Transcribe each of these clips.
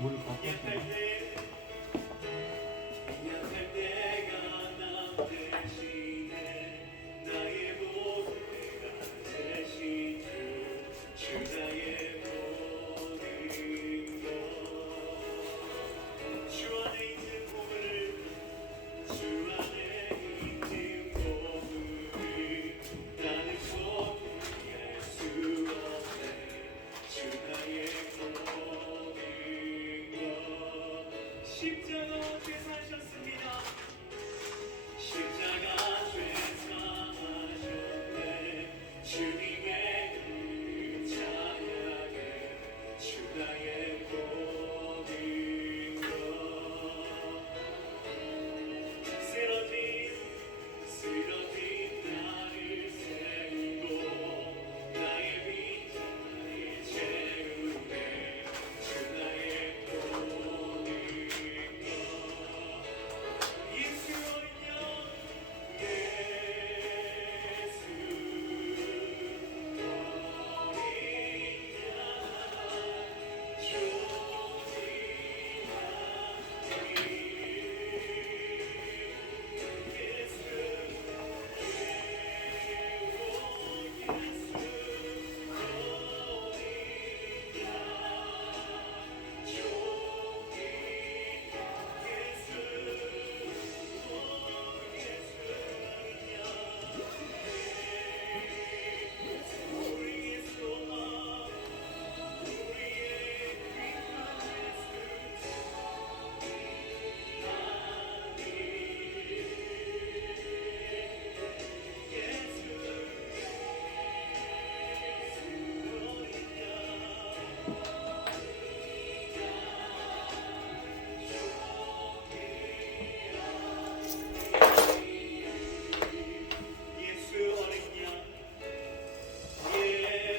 뭘 갖다 줘. 십자가 죄 사셨습니다. 십자가 죄 사하셨네. 주님의 그 찬양에 주 나의 복인 것. 쓰러진 나를 세우고 나의 빈자리 채우네. 주 나의 복인 예수 어린양 예수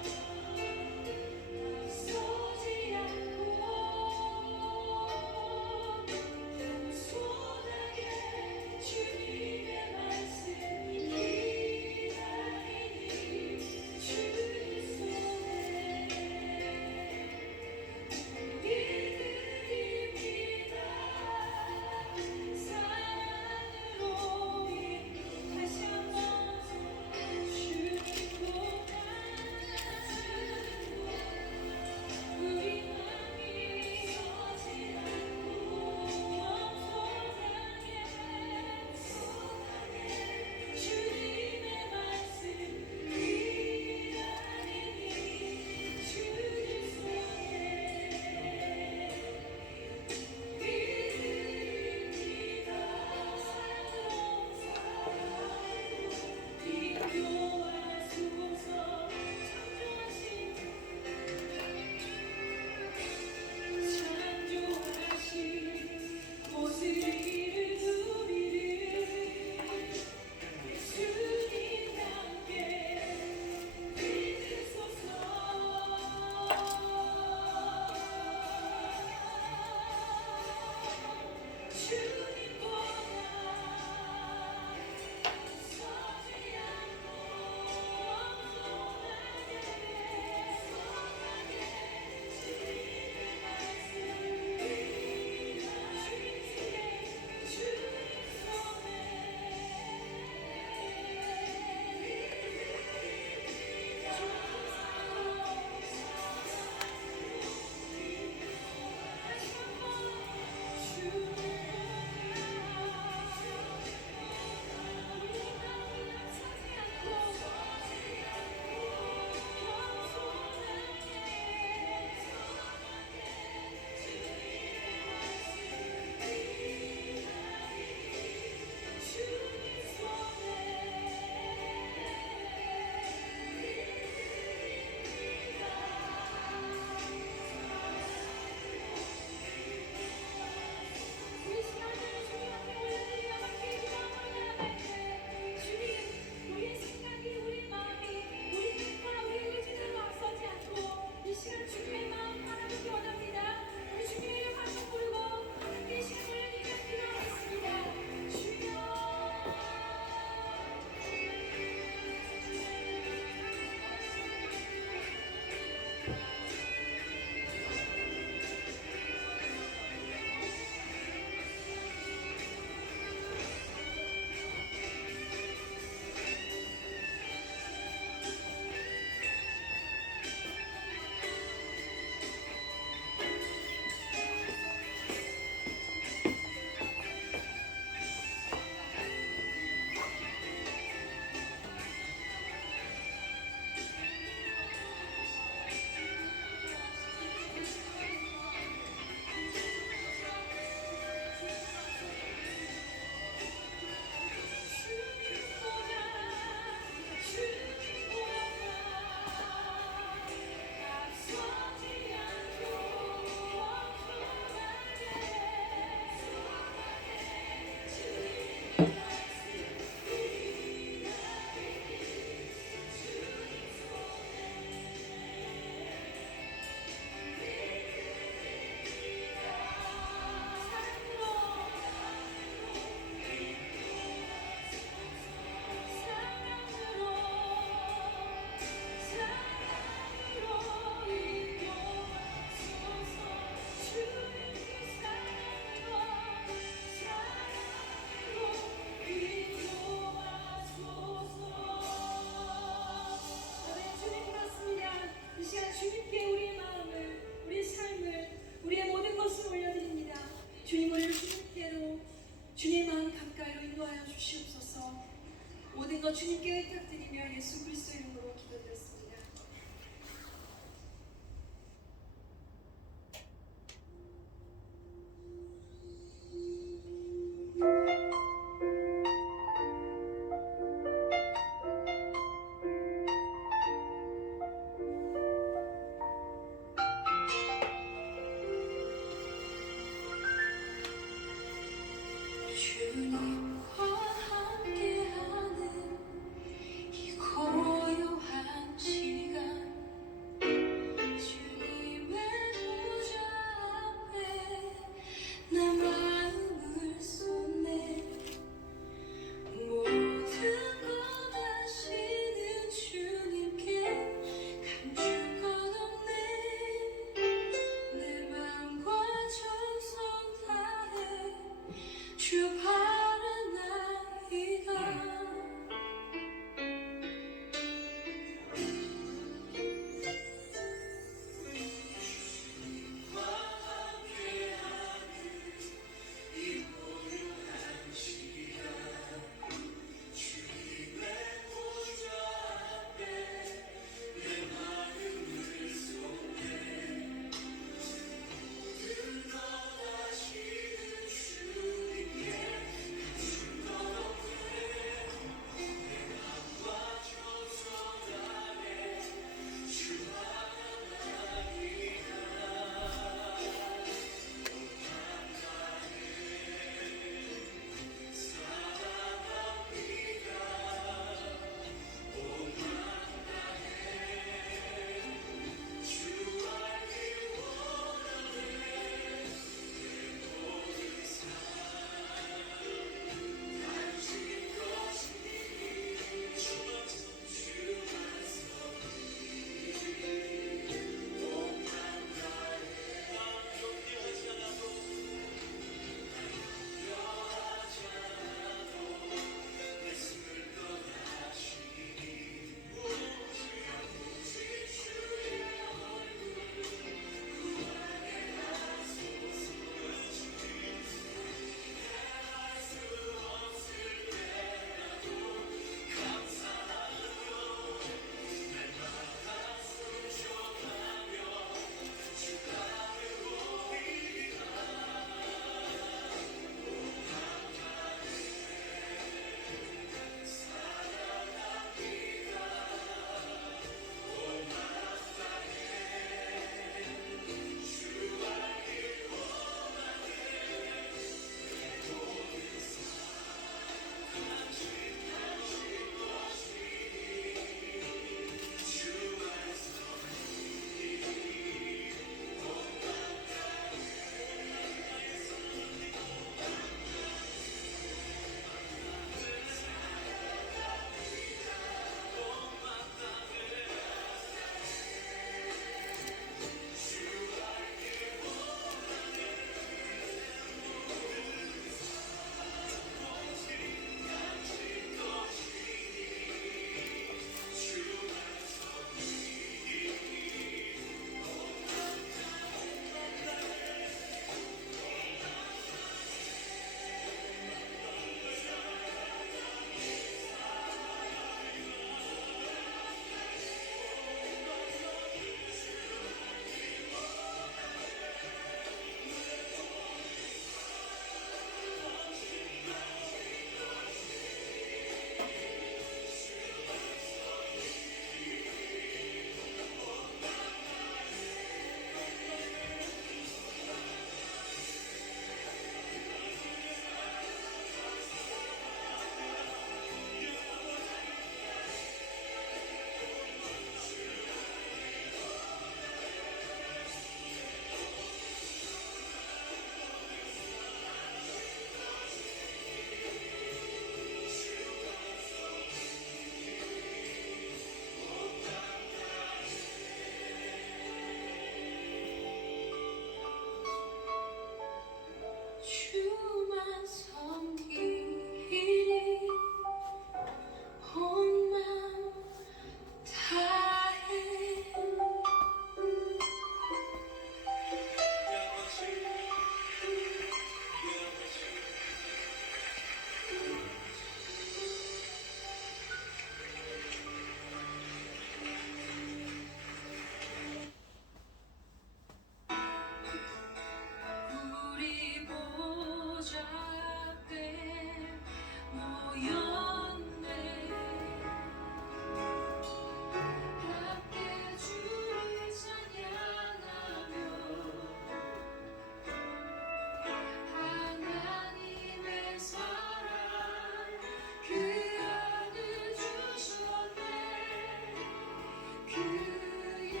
그의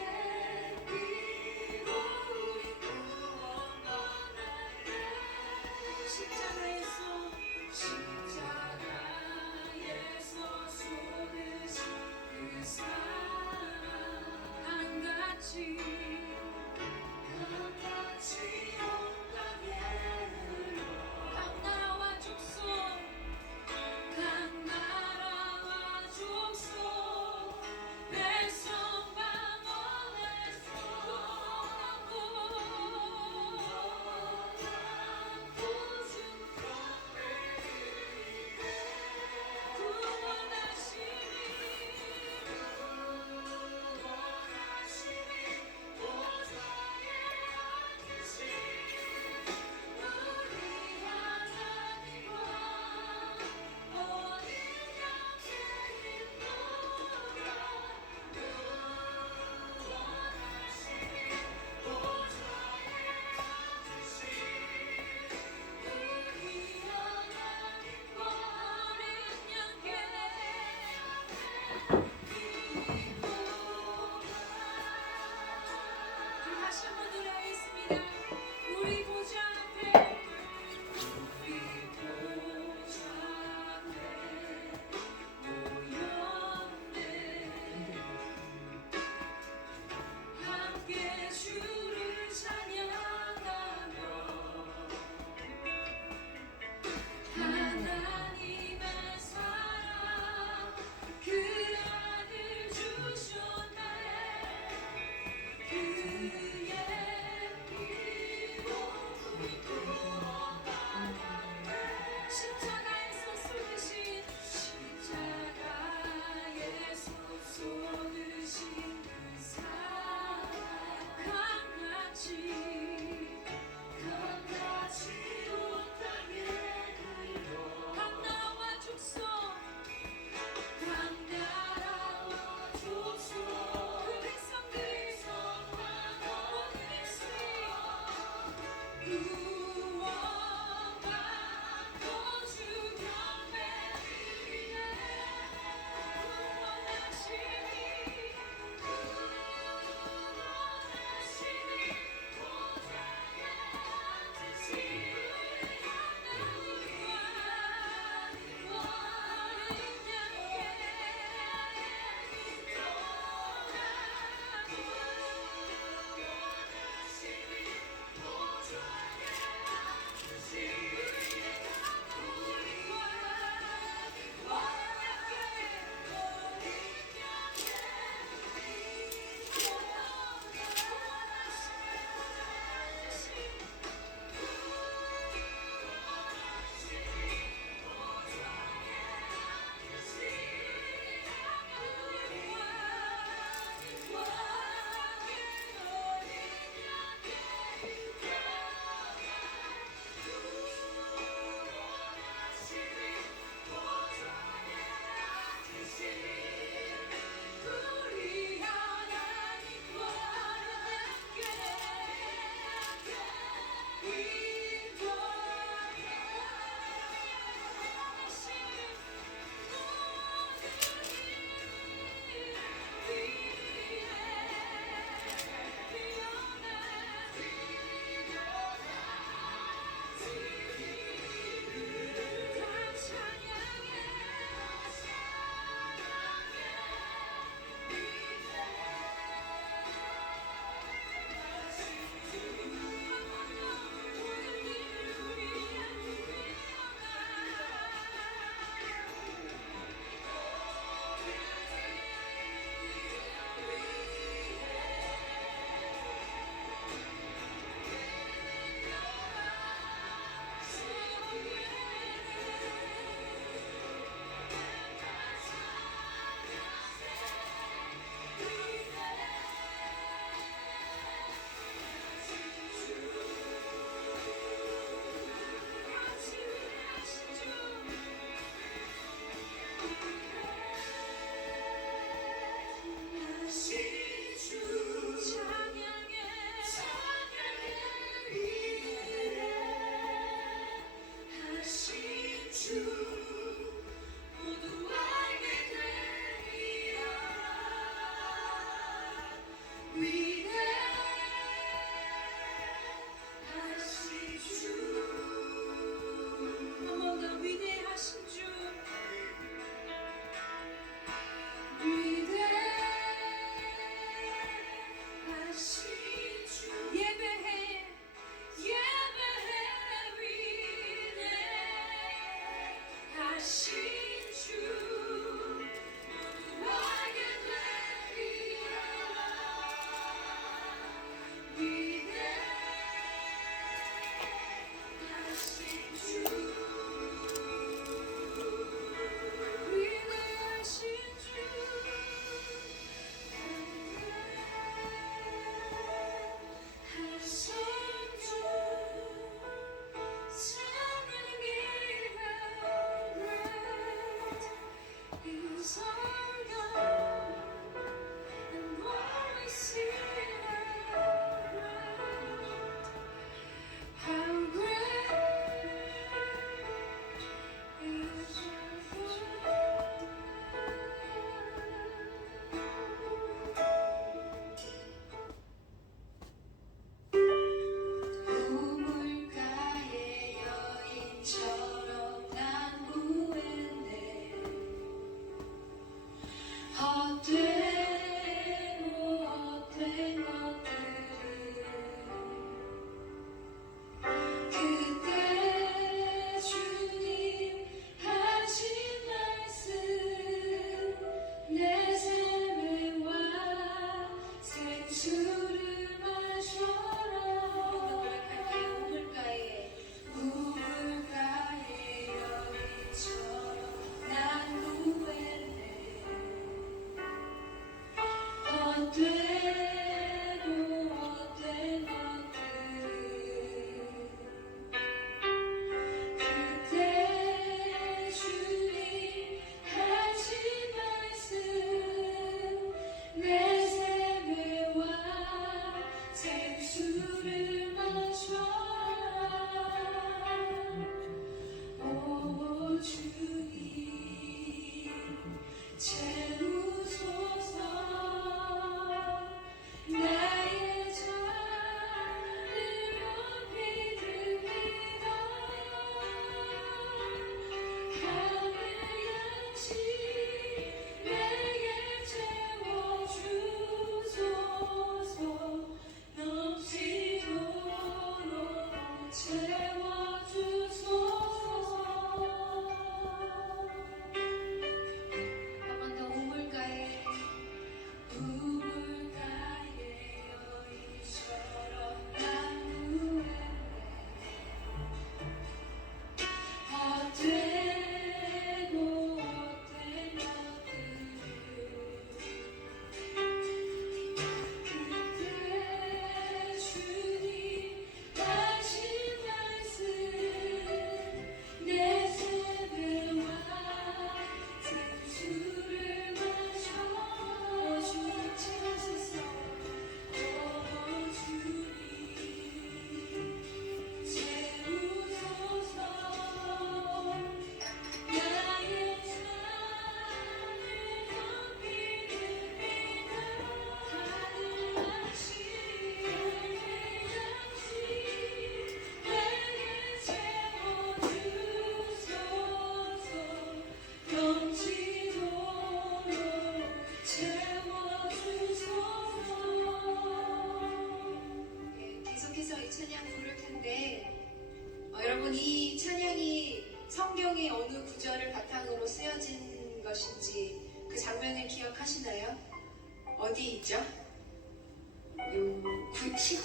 피로 우리 구원받았네. 십자가에서 쏟으신 그 사랑 강같이 온 땅에 흘러 각 나라와 족속 각 나라와 족속 백성 방언에서 구원하고 주 구원하시니 헛되고 헛된 것들 그때 주님 하신 말씀 내 세배와 생수를 마셔라 오 주님 채우소서 나의 잔을 높이 듭니다 하늘 양식 내게 채워주소서 넘치도록 채워주소서 한 번 더 우물가에 여인처럼 난무했네 헛되고 헛된 것들 그때 주님 하신 말씀 내 세배와 생수를 마셔 주님 채우소서 오 주님 채우소서 나의 잔을 높이 듭니다 하늘 양식 내게 채워주소서 넘치도록 채워주소서 계속해서 이 찬양 부를 텐데 여러분 이 찬양이 성경의 어느 구절을 바탕으로 쓰여진 것인지 그 장면을 기억하시나요? 어디 있죠?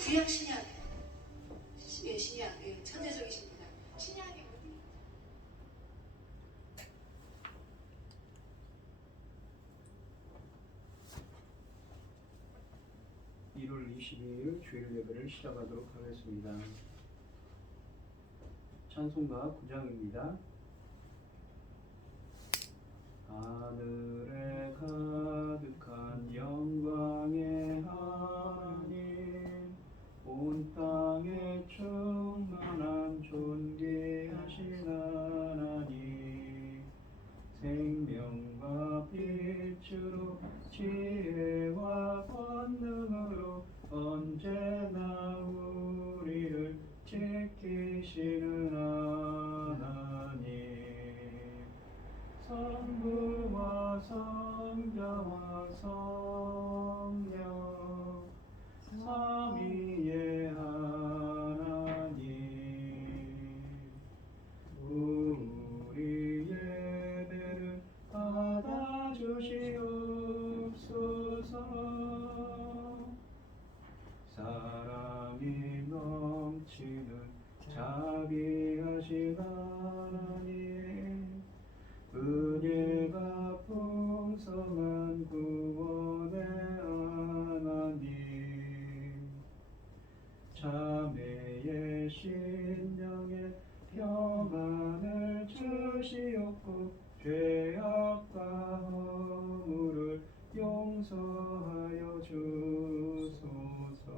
구약 신약 신약 천재적이십니다. 신약이 어디? 1월 22일 주일 예배를 시작하도록 하겠습니다. 찬송가 9장입니다. 하늘에 가득한 영광의 하나님 온 땅에 충만한 존귀하신 하나님 생명과 빛으로 지혜와 권능으로 언제나 우리를 지키시는 하나님 성부와 성자와 성령 삼위의 하나님 우리 예배를 받아주시옵소서 사랑이 넘치는 자비하신 하나님 은혜가 풍성한 구원의 하나님 자매의 심령에 평안을 주시옵고 죄악과 허물을 용서하여 주소서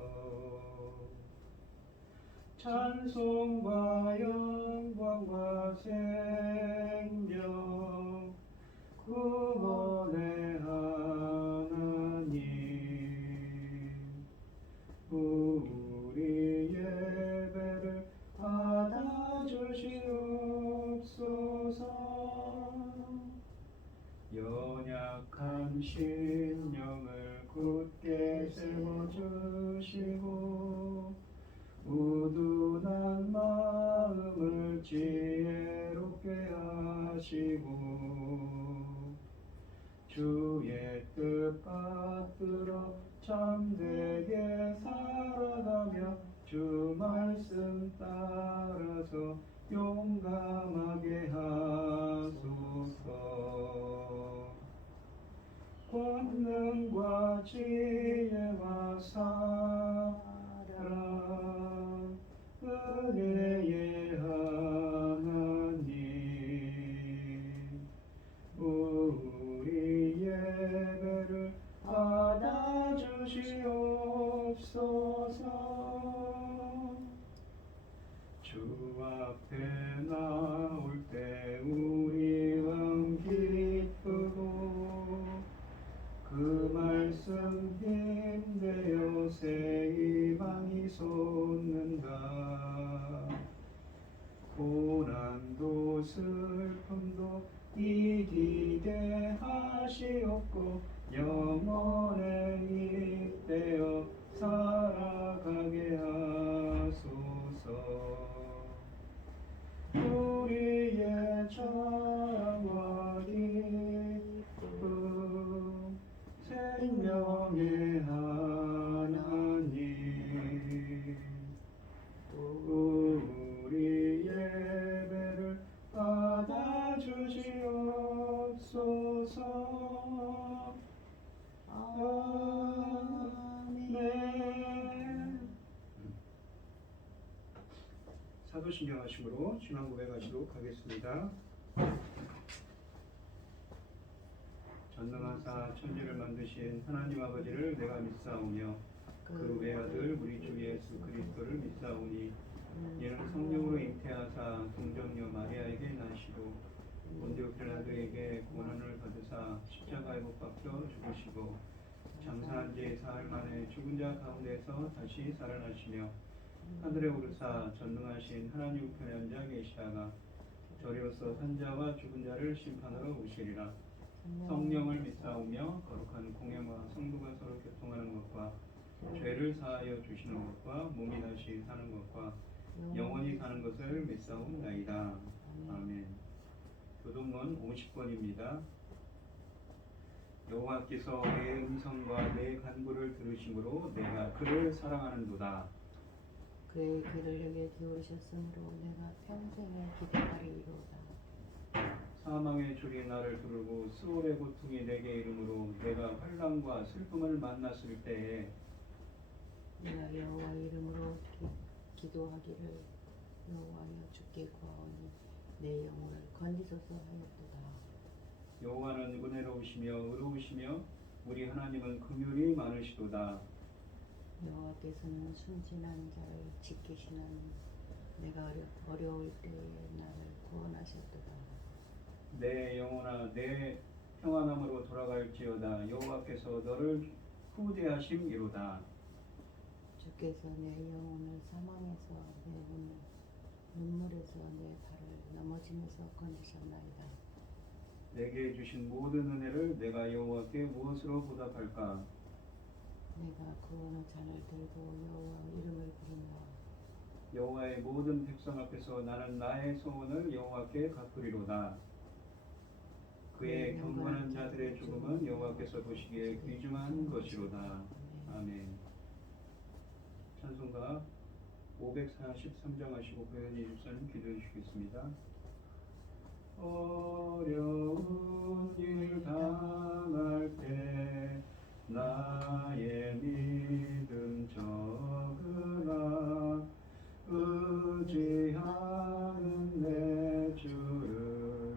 찬송과 영광과 생명 구원의 하나님 우리 예배를 받아주시옵소서 연약한 심령을 굳게 세워주시고 우둔한 마음을 지혜롭게 하시고 주의 뜻 받들어 참되게 살아가며 주 말씀 따라서 용감하게 하소서 권능과 지혜 곁에 나올 때 우리 마음 기쁘고 그 말씀 힘내어 새 희망이 솟는다. 고난도 슬픔도 이기게 하시옵고 영원에 입되어 살아가게 하소서. 우리의 자랑과 기쁨 생명의 하나님, 우리 예배를 받아주시옵소서. 아멘. 사도신경 하심으로 신앙 고백하시도록 하겠습니다. 전능하사 천지를 만드신 하나님 아버지를 내가 믿사오며 그 외아들 우리 주 예수 그리스도를 믿사오니 이는 성령으로 잉태하사 동정녀 마리아에게 나시고 본디오 빌라도에게 고난을 받으사 십자가에 못 박혀 죽으시고 장사한 지 사흘 만에 죽은 자 가운데서 다시 살아나시며 하늘에 오르사 전능하신 하나님 우편에 앉아 계시다가 저리로서 산자와 죽은 자를 심판하러 오시리라. 성령을 믿사오며 거룩한 공예와 성도가 서로 교통하는 것과 죄를 사하여 주시는 것과 몸이 다시 사는 것과 영원히 사는 것을 믿사옵나이다. 아멘. 교동문 50번입니다. 여호와께서 내 음성과 내 간구를 들으심으로 내가 그를 사랑하는도다. 그의 귀를 내게 기울이셨으므로 내가 평생에 기대하리이로다. 사망의 줄이 나를 두르고 수월의 고통이 내게 이르므로 내가 환난과 슬픔을 만났을 때에 내가 여호와 이름으로 기도하기를 여호와여 주께 구하오니 내 영혼을 건지소서 하였도다. 여호와는 은혜로우시며 의로우시며 우리 하나님은 긍휼이 많으시도다. 여호와께서는 순진한 자를 지키시나니 내가 어려울 때에 나를 구원하셨도다. 내 영혼아 내 평안함으로 돌아갈지어다. 여호와께서 너를 후대하심이로다. 주께서 내 영혼을 사망에서 내 혼을 눈물에서 내 발을 넘어짐에서 건지셨나이다. 내게 주신 모든 은혜를 내가 여호와께 무엇으로 보답할까? 내가 구원의 잔을 들고 여호와 이름을 부른다. 여호와의 모든 백성 앞에서 나는 나의 소원을 여호와께 갚으리로다. 그의 경건한 자들의 죽음은 여호와께서 보시기에 귀중한 것이로다. 아멘. 찬송가 543장 하시고 고현희 집사님 기도해 주시겠습니다. 어려운 일 당할 때 나의 믿음 적으나 의지하는 내 주를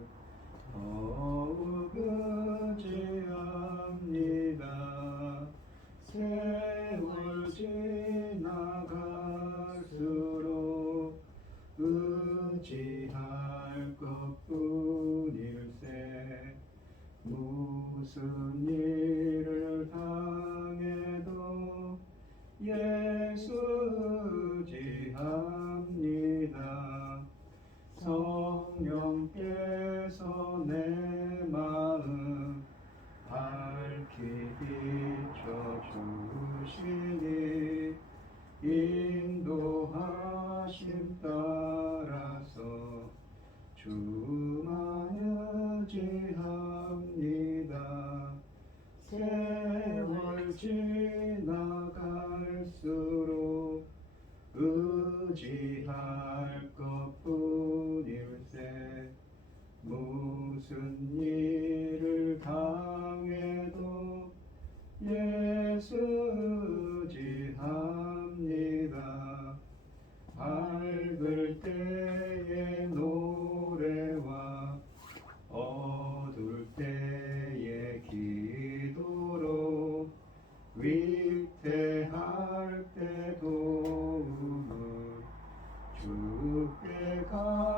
더욱 의지합니다. 세월 지나갈수록 의지할 것뿐일세. 무슨 일을 당해도 예수 의지합니다. 성령께서 내 마음 밝히 비춰주시니 인도하심 따라서 주만 의지합니다. 세월 지나갈수록 의지할 것뿐일세. 무슨 일을 당해도 예수 의지합니다. 밝을 때의 노래와 어두울 때의 기도로 위태할 때 도움을 주께 가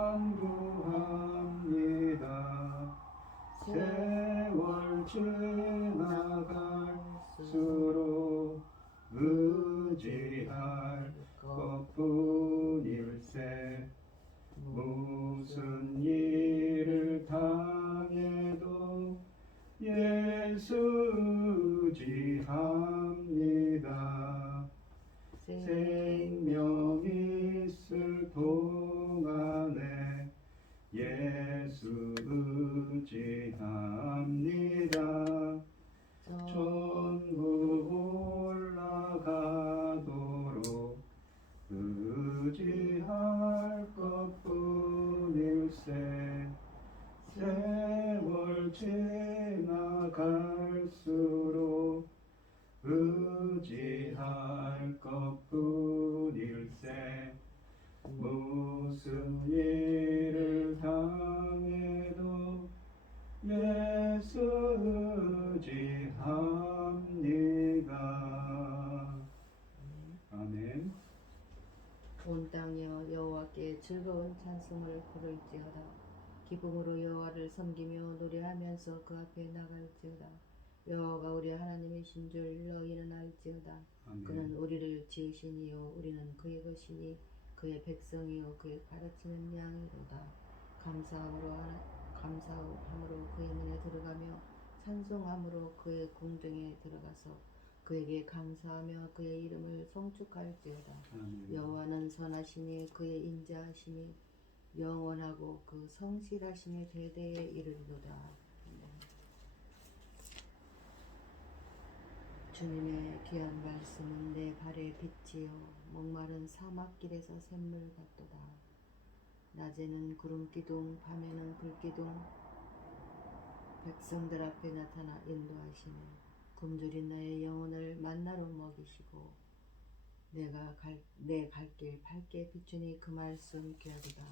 의지합니다. 생명 있을 동안에 예수 의지합니다. 천국 올라가도록 의지할 것뿐일세. 세월 지나갈수록 의지할 것뿐일세. 무슨 일을 당해도 예수 의지합니다. 아멘. 온 땅이여 여호와께 즐거운 찬송을 부를지어다. 기쁨으로 여호와를 섬기며 노래하면서 그 앞에 나갈지어다. 여호와가 우리 하나님이신 줄 너희는 알지어다. 아멘. 그는 우리를 지으시니요 우리는 그의 것이니 그의 백성이요 그의 가르치는 양이로다. 감사함으로 그의 문에 들어가며 찬송함으로 그의 궁정에 들어가서 그에게 감사하며 그의 이름을 송축할지어다. 아멘. 여호와는 선하시니 그의 인자하심이 영원하고 그 성실하심이 대대에 이르리로다. 주님의 귀한 말씀은 내 발의 빛이요 목마른 사막길에서 샘물 같도다. 낮에는 구름 기둥 밤에는 불 기둥 백성들 앞에 나타나 인도하시네. 굶주린 나의 영혼을 만나로 먹이시고 내 갈 길 밝게 비추니 그 말씀 귀하도다.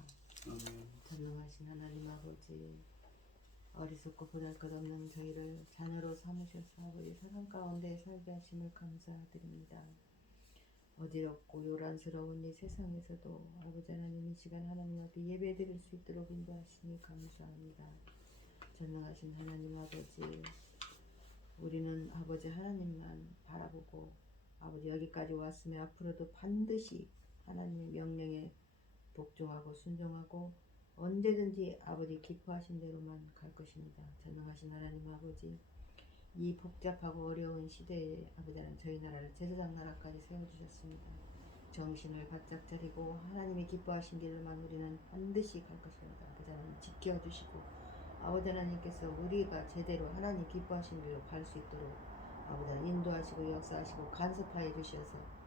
아멘. 전능하신 하나님 아버지, 어리석고 보잘것없는 저희를 자녀로 삼으셔서 아버지 사랑 가운데 살게 하심을 감사드립니다. 어지럽고 요란스러운 이 세상에서도 아버지 하나님 이 시간 하나님 앞에 예배드릴 수 있도록 인도하시니 감사합니다. 전능하신 하나님 아버지, 우리는 아버지 하나님만 바라보고 아버지 여기까지 왔으면 앞으로도 반드시 하나님의 명령에 복종하고 순종하고 언제든지 아버지 기뻐하신 대로만 갈 것입니다. 전능하신 하나님 아버지, 이 복잡하고 어려운 시대에 아버지 하나님 저희 나라를 제사장 나라까지 세워주셨습니다. 정신을 바짝 차리고 하나님이 기뻐하신 길로만 우리는 반드시 갈 것입니다. 아버지 하나님 지켜주시고 아버지 하나님께서 우리가 제대로 하나님 기뻐하신 길로 갈 수 있도록 아버지 하나님 인도하시고 역사하시고 간섭하여 주셔서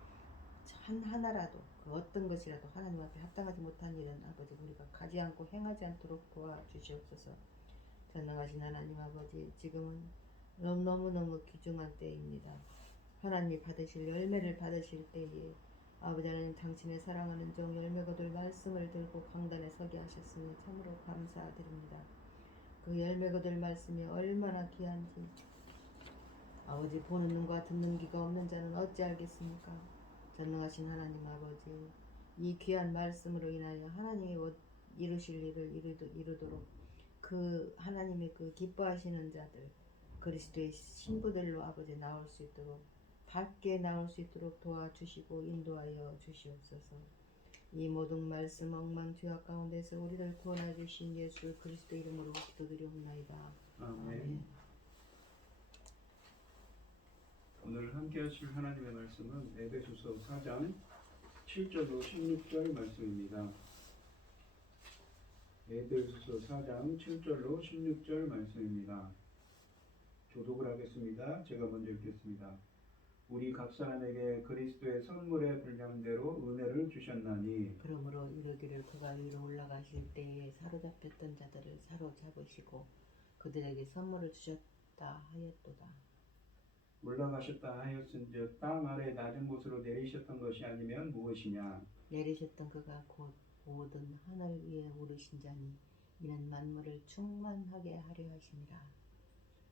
하나라도 그 어떤 것이라도 하나님 앞에 합당하지 못한 일은 아버지 우리가 가지 않고 행하지 않도록 도와주시옵소서. 전능하신 하나님 아버지, 지금은 너무너무 귀중한 때입니다. 하나님이 받으실 열매를 받으실 때에 아버지 하나님 당신의 사랑하는 종 열매 거둘 말씀을 들고 강단에 서게 하셨으니 참으로 감사드립니다. 그 열매 거둘 말씀이 얼마나 귀한지 아버지 보는 눈과 듣는 귀가 없는 자는 어찌 알겠습니까? 전능하신 하나님 아버지, 이 귀한 말씀으로 인하여 하나님이 이루실 일을 이루도록 그 하나님의 그 기뻐하시는 자들 그리스도의 신부들로 아버지 나올 수 있도록 밝게 나올 수 있도록 도와주시고 인도하여 주시옵소서. 이 모든 말씀 엉망죄악 가운데서 우리를 구원해 주신 예수 그리스도 이름으로 기도드리옵나이다. 아멘. 오늘 함께 하실 하나님의 말씀은 에베소서 4장 7절로 16절 말씀입니다. 에베소서 4장 7절로 16절 말씀입니다. 조독을 하겠습니다. 제가 먼저 읽겠습니다. 우리 각 사람에게 그리스도의 선물의 분량대로 은혜를 주셨나니 그러므로 이르기를 그가 위로 올라가실 때에 사로잡혔던 자들을 사로잡으시고 그들에게 선물을 주셨다 하였도다. 올라가셨다 하였은즉 땅 아래 낮은 곳으로 내리셨던 것이 아니면 무엇이냐. 내리셨던 그가 곧 모든 하늘 위에 오르신 자니 이는 만물을 충만하게 하려 하심이라.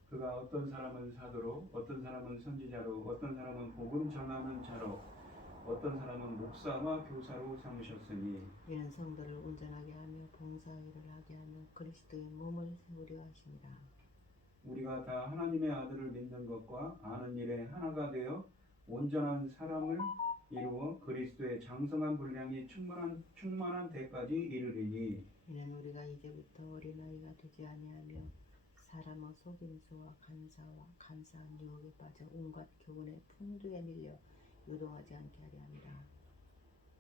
그가 어떤 사람은 사도로, 어떤 사람은 선지자로, 어떤 사람은 복음 전하는 자로, 어떤 사람은 목사와 교사로 삼으셨으니 이는 성도를 온전하게 하며 봉사일을 하게 하며 그리스도의 몸을 세우려 하심이라. 우리가 다 하나님의 아들을 믿는 것과 아는 일에 하나가 되어 온전한 사람을 이루어 그리스도의 장성한 분량이 충만한 데까지 이르리니 이는 우리가 이제부터 어린아이가 되지 아니하며 사람은 속임수와 간사한 유혹에 빠져 온갖 교훈의 풍두에 밀려 요동하지 않게 하려 함이라.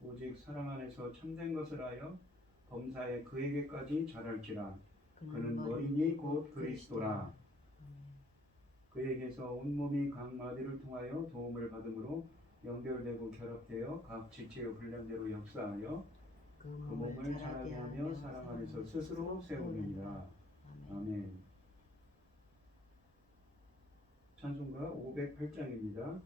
오직 사랑 안에서 참된 것을 하여 범사에 그에게까지 자랄지라. 그는 머리니 곧 그리스도라. 그에게서 온몸이 각 마디를 통하여 도움을 받음으로 연결되고 결합되어 각 지체의 분량대로 역사하여 그 몸을 자라게 하며 사랑 안에서 스스로 세우느니라. 아멘. 찬송가 508장입니다.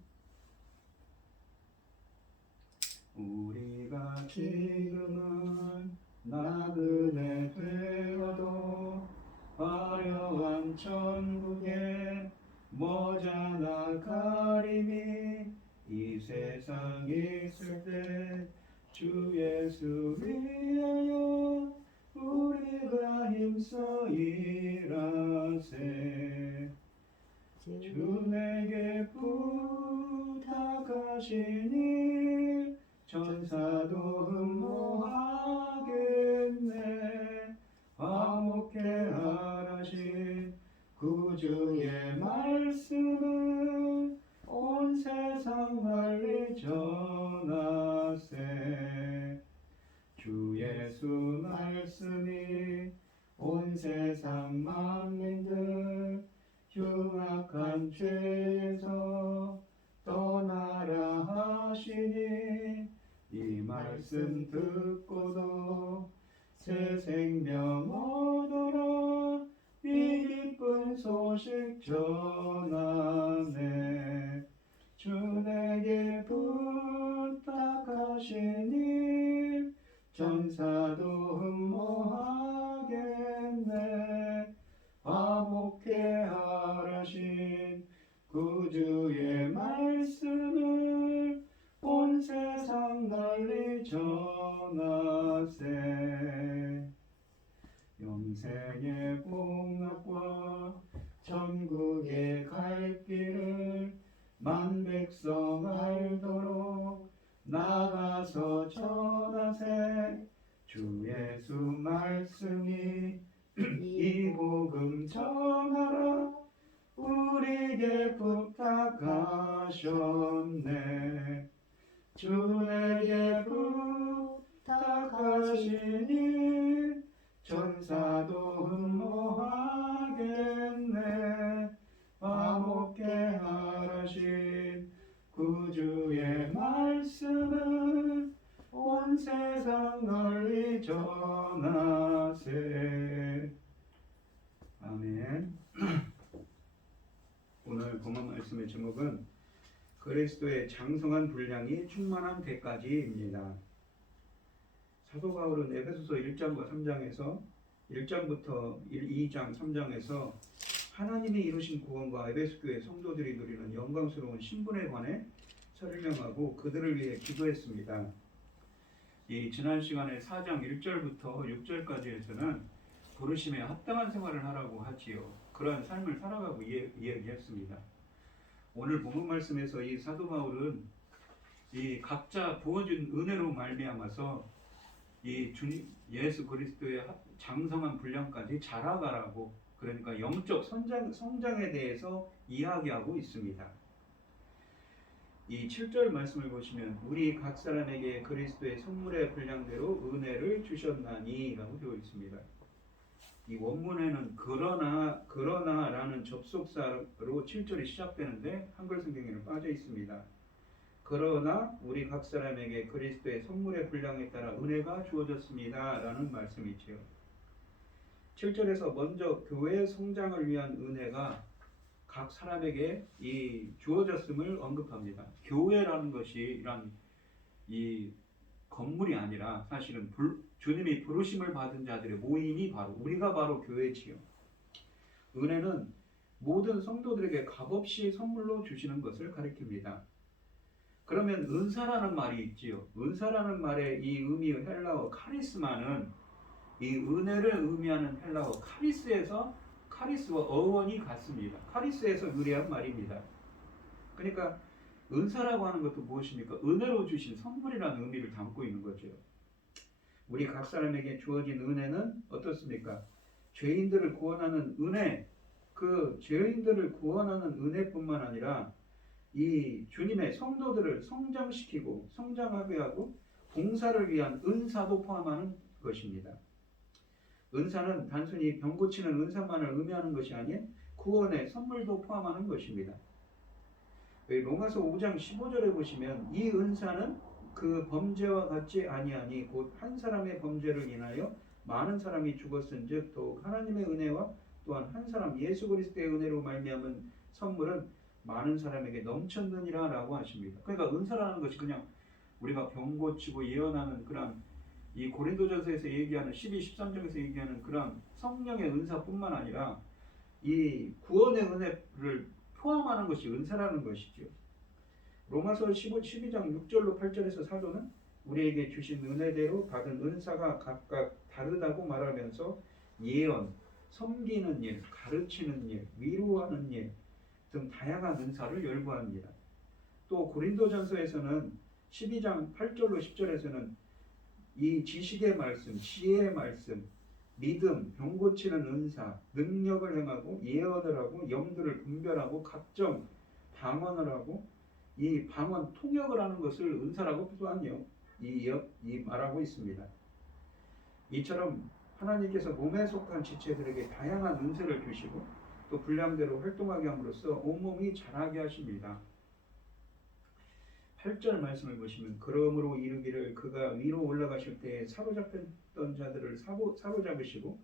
우리가 지금은 나그네 되어도 화려한 천국에 머자나 가림이 이 세상 있을 때 주 예수 위하여 우리가 힘써 일하세. 주 내게 부탁하신 일 천사도 흠모하겠네. 화목해 하라신 구주의 말씀은 온 세상 널리 전하세. 주 예수 말씀이 온 세상 만민들 흉악한 죄에서 떠나라 하시니 이 말씀 듣고도 새 생명 얻어라. 이 기쁜 소식 전하네. 주 내게 부탁하신 일 천사도 흠모하겠네. 화목해 하라신 구주의 말씀을 온 세상 널리 전하세. 영생의 복락과 천국의 갈 길을 만 백성 알도록 나가서 전하세. 주 예수 말씀이 이 복음 전하라. 우리에게 부탁하셨네. 주 내게 부탁하신 일 천사도 흠모하겠네. 화목해 하라신 구주의 말씀은 온 세상 널리 전하세. 아멘. 오늘 본문 말씀의 제목은 그리스도의 장성한 분량이 충만한 때까지입니다. 사도 바울은 에베소서 1장과 3장에서 1장부터 2장, 3장에서 하나님이 이루신 구원과 에베소 교회 성도들이 누리는 영광스러운 신분에 관해 설명하고 그들을 위해 기도했습니다. 이 지난 시간에 4장 1절부터 6절까지에서는 부르심에 합당한 생활을 하라고 하지요. 그러한 삶을 살아가고 이야기했습니다. 오늘 본문 말씀에서 이 사도 바울은 이 각자 부어준 은혜로 말미암아서 이 주님 예수 그리스도의 장성한 분량까지 자라가라고, 그러니까 영적 성장에 대해서 이야기하고 있습니다. 이 7절 말씀을 보시면 우리 각 사람에게 그리스도의 선물의 분량대로 은혜를 주셨나니 라고 되어 있습니다. 이 원문에는 그러나라는 접속사로 7절이 시작되는데 한글 성경에는 빠져 있습니다. 그러나 우리 각 사람에게 그리스도의 선물의 분량에 따라 은혜가 주어졌습니다 라는 말씀이지요. 7절에서 먼저 교회의 성장을 위한 은혜가 각 사람에게 이 주어졌음을 언급합니다. 교회라는 것이 이 건물이 아니라 사실은 주님이 부르심을 받은 자들의 모임이 우리가 바로 교회지요. 은혜는 모든 성도들에게 값없이 선물로 주시는 것을 가리킵니다. 그러면 은사라는 말이 있지요. 은사라는 말의 이 의미의 헬라어 카리스마는 이 은혜를 의미하는 헬라어 카리스와 어원이 같습니다. 카리스에서 유래한 말입니다. 그러니까 은사라고 하는 것도 무엇입니까? 은혜로 주신 선물이라는 의미를 담고 있는 거죠. 우리 각 사람에게 주어진 은혜는 어떻습니까? 죄인들을 구원하는 은혜, 그 죄인들을 구원하는 은혜뿐만 아니라 이 주님의 성도들을 성장시키고 성장하게 하고 봉사를 위한 은사도 포함하는 것입니다. 은사는 단순히 병 고치는 은사만을 의미하는 것이 아닌 구원의 선물도 포함하는 것입니다. 로마서 5장 15절에 보시면 이 은사는 그 범죄와 같지 아니하니 곧 한 사람의 범죄를 인하여 많은 사람이 죽었은즉 더욱 하나님의 은혜와 또한 한 사람 예수 그리스도의 은혜로 말미암은 선물은 많은 사람에게 넘쳤느니라 라고 하십니다. 그러니까 은사라는 것이 그냥 우리가 병 고치고 예언하는 그런 이 고린도전서에서 얘기하는 12, 13장에서 얘기하는 그런 성령의 은사뿐만 아니라 이 구원의 은혜를 포함하는 것이 은사라는 것이죠. 로마서 12장 6절로 8절에서 사도는 우리에게 주신 은혜대로 받은 은사가 각각 다르다고 말하면서 예언, 섬기는 일, 가르치는 일, 위로하는 일 등 다양한 은사를 열거합니다. 또 고린도전서에서는 12장 8절로 10절에서는 이 지식의 말씀, 지혜의 말씀, 믿음, 병 고치는 은사, 능력을 행하고 예언을 하고 영들을 분별하고 각종 방언을 하고 이 방언 통역을 하는 것을 은사라고 또한요 이 말하고 있습니다. 이처럼 하나님께서 몸에 속한 지체들에게 다양한 은사를 주시고 또 분량대로 활동하게 함으로써 온몸이 자라게 하십니다. 8절 말씀을 보시면 그러므로 이르기를 그가 위로 올라가실 때에 사로잡혔던 자들을 사로잡으시고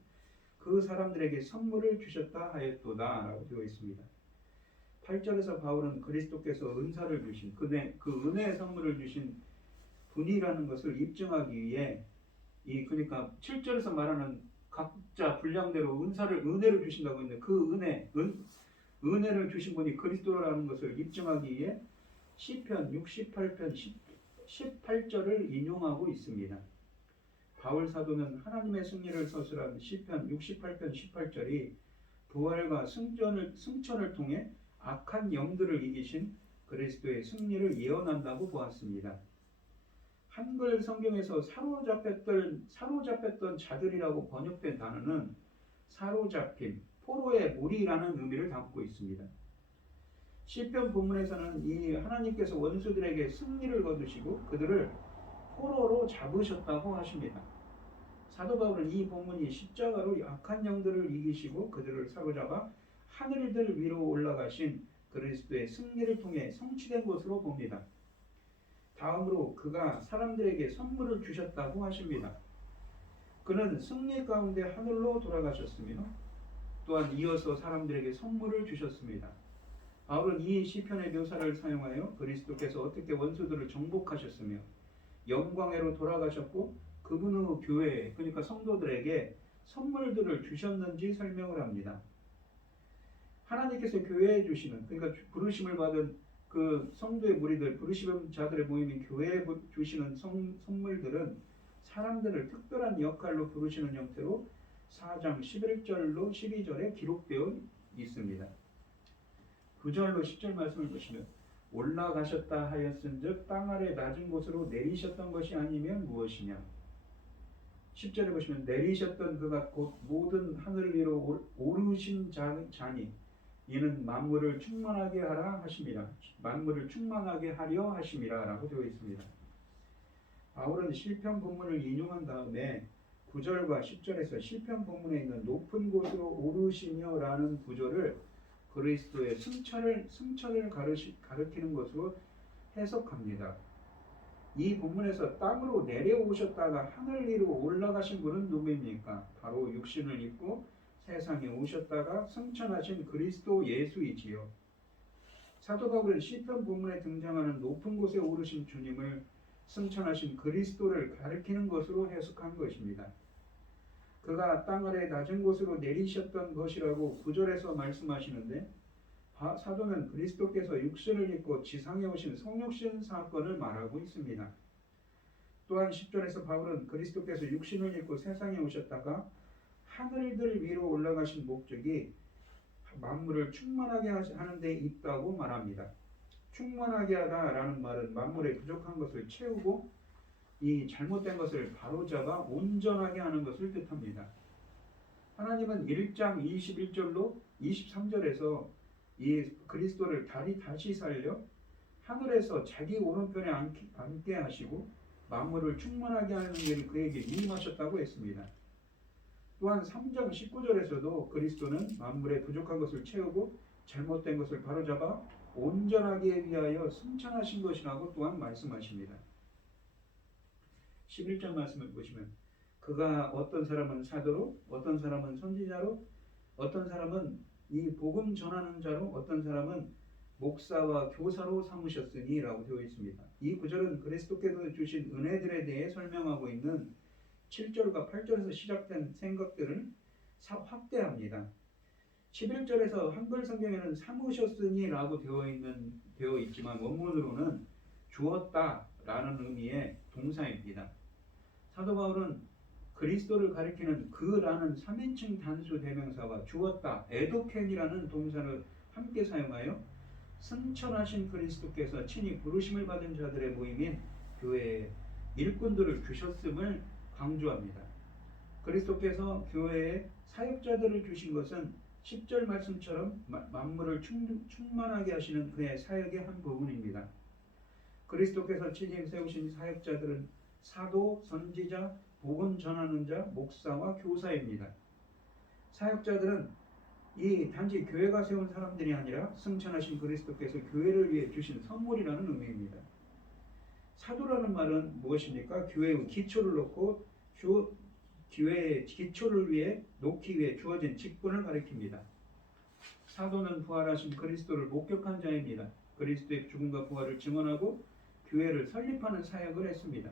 그 사람들에게 선물을 주셨다 하였도다 라고 되어 있습니다. 8절에서 바울은 그리스도께서 은사를 주신 그 은혜의 선물을 주신 분이라는 것을 입증하기 위해 그러니까 7절에서 말하는 각자 분량대로 은혜를 주신다고 했는데 그 은혜를 주신 분이 그리스도라는 것을 입증하기 위해 시편 68편 18절을 인용하고 있습니다. 바울 사도는 하나님의 승리를 서술한 시편 68편 18절이 부활과 승천을 통해 악한 영들을 이기신 그리스도의 승리를 예언한다고 보았습니다. 한글 성경에서 사로잡혔던 자들이라고 번역된 단어는 사로잡힘, 포로의 무리라는 의미를 담고 있습니다. 시편 본문에서는 이 하나님께서 원수들에게 승리를 거두시고 그들을 포로로 잡으셨다고 하십니다. 사도 바울은 이 본문이 십자가로 악한 영들을 이기시고 그들을 사로잡아 하늘들 위로 올라가신 그리스도의 승리를 통해 성취된 것으로 봅니다. 다음으로 그가 사람들에게 선물을 주셨다고 하십니다. 그는 승리 가운데 하늘로 돌아가셨으며 또한 이어서 사람들에게 선물을 주셨습니다. 바울은 이 시편의 묘사를 사용하여 그리스도께서 어떻게 원수들을 정복하셨으며 영광으로 돌아가셨고 그분 후 교회 그러니까 성도들에게 선물들을 주셨는지 설명을 합니다. 하나님께서 교회에 주시는 그러니까 부르심을 받은 그 성도의 무리들 부르심 자들의 모임인 교회에 주시는 선물들은 사람들을 특별한 역할로 부르시는 형태로 4장 11절로 12절에 기록되어 있습니다. 9절로 10절 말씀을 보시면 올라가셨다 하였은즉 땅 아래 낮은 곳으로 내리셨던 것이 아니면 무엇이냐. 10절에 보시면 내리셨던 그가 곧 모든 하늘 위로 오르신 자니 이는 만물을 충만하게 하라 하심이라. 만물을 충만하게 하려 하심이라 라고 되어 있습니다. 바울은 시편 본문을 인용한 다음에 9절과 10절에서 시편 본문에 있는 높은 곳으로 오르시며 라는 구절을 그리스도의 승천을 가리키는 것으로 해석합니다. 이 본문에서 땅으로 내려오셨다가 하늘 위로 올라가신 분은 누구입니까? 바로 육신을 입고 세상에 오셨다가 승천하신 그리스도 예수이지요. 사도 바울은 시편 본문에 등장하는 높은 곳에 오르신 주님을 승천하신 그리스도를 가리키는 것으로 해석한 것입니다. 그가 땅 아래 낮은 곳으로 내리셨던 것이라고 9절에서 말씀하시는데 사도는 그리스도께서 육신을 입고 지상에 오신 성육신 사건을 말하고 있습니다. 또한 10절에서 바울은 그리스도께서 육신을 입고 세상에 오셨다가 하늘들 위로 올라가신 목적이 만물을 충만하게 하는 데 있다고 말합니다. 충만하게 하다라는 말은 만물에 부족한 것을 채우고 이 잘못된 것을 바로잡아 온전하게 하는 것을 뜻합니다. 하나님은 1장 21절로 23절에서 이 그리스도를 다시 살려 하늘에서 자기 오른편에 앉게 하시고 만물을 충만하게 하는 일을 그에게 위임하셨다고 했습니다. 또한 3장 19절에서도 그리스도는 만물의 부족한 것을 채우고 잘못된 것을 바로잡아 온전하게 위하여 승천하신 것이라고 또한 말씀하십니다. 11절 말씀을 보시면 그가 어떤 사람은 사도로, 어떤 사람은 선지자로, 어떤 사람은 이 복음 전하는 자로, 어떤 사람은 목사와 교사로 삼으셨으니 라고 되어 있습니다. 이 구절은 그리스도께서 주신 은혜들에 대해 설명하고 있는 7절과 8절에서 시작된 생각들을 확대합니다. 11절에서 한글 성경에는 삼으셨으니 라고 되어 있지만 원문으로는 주었다 라는 의미의 동사입니다. 사도 바울은 그리스도를 가리키는 그라는 3인칭 단수 대명사와 주었다, 에도켄이라는 동사를 함께 사용하여 승천하신 그리스도께서 친히 부르심을 받은 자들의 모임인 교회에 일꾼들을 주셨음을 강조합니다. 그리스도께서 교회에 사역자들을 주신 것은 10절 말씀처럼 만물을 충만하게 하시는 그의 사역의 한 부분입니다. 그리스도께서 친히 세우신 사역자들은 사도, 선지자, 복음 전하는 자, 목사와 교사입니다. 사역자들은 이 단지 교회가 세운 사람들이 아니라 승천하신 그리스도께서 교회를 위해 주신 선물이라는 의미입니다. 사도라는 말은 무엇입니까? 교회의 기초를 놓고 교회의 기초를 위해 놓기 위해 주어진 직분을 가리킵니다. 사도는 부활하신 그리스도를 목격한 자입니다. 그리스도의 죽음과 부활을 증언하고 교회를 설립하는 사역을 했습니다.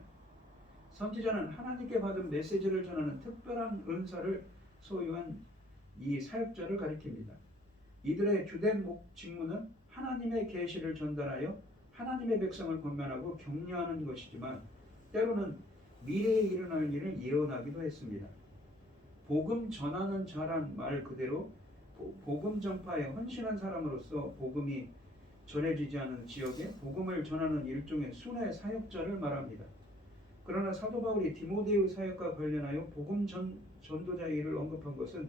선지자는 하나님께 받은 메시지를 전하는 특별한 은사를 소유한 이 사역자를 가리킵니다. 이들의 주된 직무는 하나님의 계시를 전달하여 하나님의 백성을 권면하고 격려하는 것이지만 때로는 미래에 일어날 일을 예언하기도 했습니다. 복음 전하는 자란 말 그대로 복음 전파에 헌신한 사람으로서 복음이 전해지지 않은 지역에 복음을 전하는 일종의 순회 사역자를 말합니다. 그러나 사도 바울이 디모데의 사역과 관련하여 복음 전도자의 일을 언급한 것은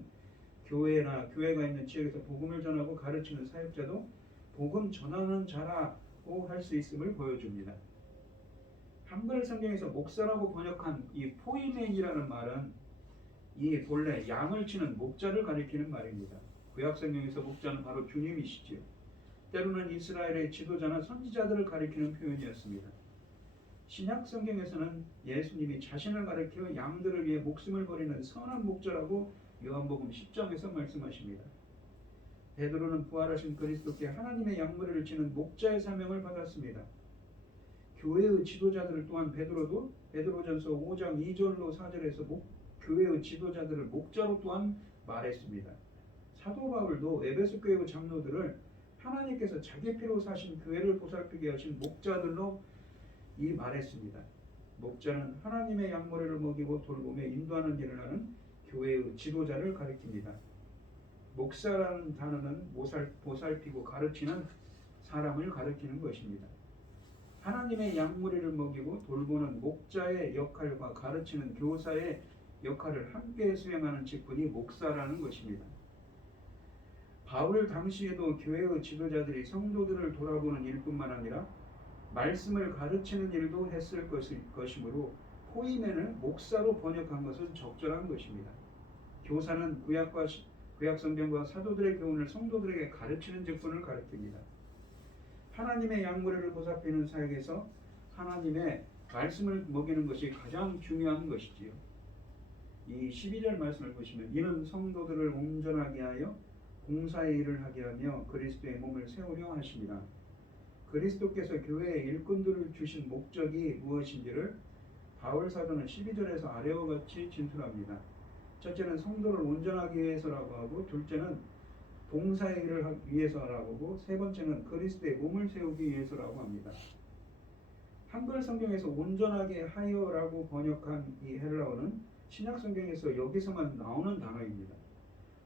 교회나 교회가 있는 지역에서 복음을 전하고 가르치는 사역자도 복음 전하는 자라고 할 수 있음을 보여줍니다. 한글 성경에서 목사라고 번역한 이 포이맨이라는 말은 이 본래 양을 치는 목자를 가리키는 말입니다. 구약 성경에서 목자는 바로 주님이시지요. 때로는 이스라엘의 지도자나 선지자들을 가리키는 표현이었습니다. 신약 성경에서는 예수님이 자신을 가리켜 양들을 위해 목숨을 버리는 선한 목자라고 요한복음 10장에서 말씀하십니다. 베드로는 부활하신 그리스도께 하나님의 양무리를 치는 목자의 사명을 받았습니다. 교회의 지도자들을 또한 베드로도 베드로전서 5장 2절로 4절에서 교회의 지도자들을 목자로 또한 말했습니다. 사도 바울도 에베소 교회의 장로들을 하나님께서 자기 피로 사신 교회를 보살피게 하신 목자들로 말했습니다. 목자는 하나님의 양모래를 먹이고 돌보며 인도하는 일을 하는 교회의 지도자를 가리킵니다. 목사라는 단어는 보살피고 가르치는 사람을 가리키는 것입니다. 하나님의 양무리를 먹이고 돌보는 목자의 역할과 가르치는 교사의 역할을 함께 수행하는 직분이 목사라는 것입니다. 바울 당시에도 교회의 지도자들이 성도들을 돌아보는 일뿐만 아니라 말씀을 가르치는 일도 했을 것이므로 포이맨을 목사로 번역한 것은 적절한 것입니다. 교사는 구약 성경과 사도들의 교훈을 성도들에게 가르치는 직분을 가리킵니다. 하나님의 양무리를 보살피는 사역에서 하나님의 말씀을 먹이는 것이 가장 중요한 것이지요. 이 12절 말씀을 보시면 이는 성도들을 온전하게 하여 공사의 일을 하게 하며 그리스도의 몸을 세우려 하십니다. 그리스도께서 교회에 일꾼들을 주신 목적이 무엇인지를 바울 사도는 12절에서 아래와 같이 진술합니다. 첫째는 성도를 온전하게 위해서라고 하고, 둘째는 봉사의 일을 위해서라고 하고, 세 번째는 그리스도의 몸을 세우기 위해서라고 합니다. 한글 성경에서 온전하게 하여라고 번역한 이 헬라어는 신약 성경에서 여기서만 나오는 단어입니다.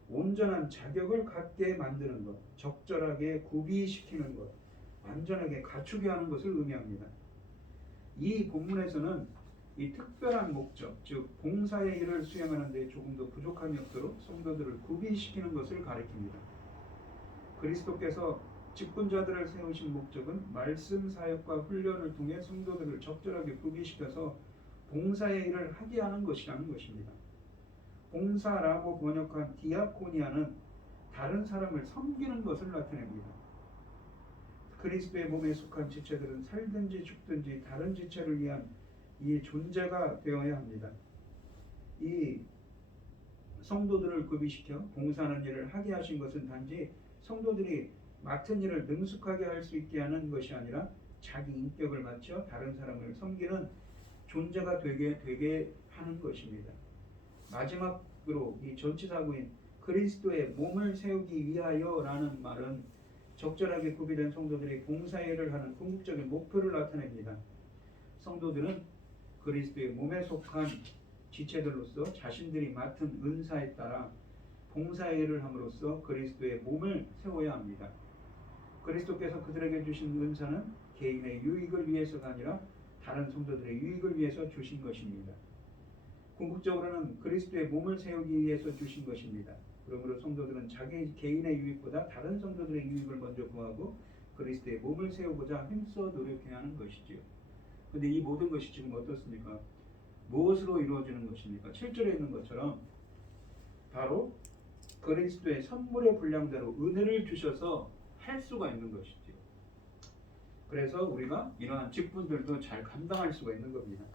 온전한 자격을 갖게 만드는 것, 적절하게 구비시키는 것, 완전하게 갖추게 하는 것을 의미합니다. 이 본문에서는 이 특별한 목적, 즉 봉사의 일을 수행하는 데 조금 더 부족함이 없도록 성도들을 구비시키는 것을 가리킵니다. 그리스도께서 직분자들을 세우신 목적은 말씀 사역과 훈련을 통해 성도들을 적절하게 구비시켜서 봉사의 일을 하게 하는 것이라는 것입니다. 봉사라고 번역한 디아코니아는 다른 사람을 섬기는 것을 나타냅니다. 그리스도의 몸에 속한 지체들은 살든지 죽든지 다른 지체를 위한 이 존재가 되어야 합니다. 이 성도들을 구비시켜 봉사하는 일을 하게 하신 것은 단지 성도들이 맡은 일을 능숙하게 할 수 있게 하는 것이 아니라 자기 인격을 갖춰 다른 사람을 섬기는 존재가 되게 하는 것입니다. 마지막으로 이 전치사구인 그리스도의 몸을 세우기 위하여라는 말은 적절하게 구비된 성도들이 봉사일을 하는 궁극적인 목표를 나타냅니다. 성도들은 그리스도의 몸에 속한 지체들로서 자신들이 맡은 은사에 따라 봉사일을 함으로써 그리스도의 몸을 세워야 합니다. 그리스도께서 그들에게 주신 은사는 개인의 유익을 위해서가 아니라 다른 성도들의 유익을 위해서 주신 것입니다. 궁극적으로는 그리스도의 몸을 세우기 위해서 주신 것입니다. 그러므로 성도들은 자기 개인의 유익보다 다른 성도들의 유익을 먼저 구하고 그리스도의 몸을 세우고자 힘써 노력해야 하는 것이지요. 그런데 이 모든 것이 지금 어떻습니까? 무엇으로 이루어지는 것입니까? 7절에 있는 것처럼 바로 그리스도의 선물의 분량대로 은혜를 주셔서 할 수가 있는 것이지요. 그래서 우리가 이러한 직분들도 잘 감당할 수가 있는 겁니다.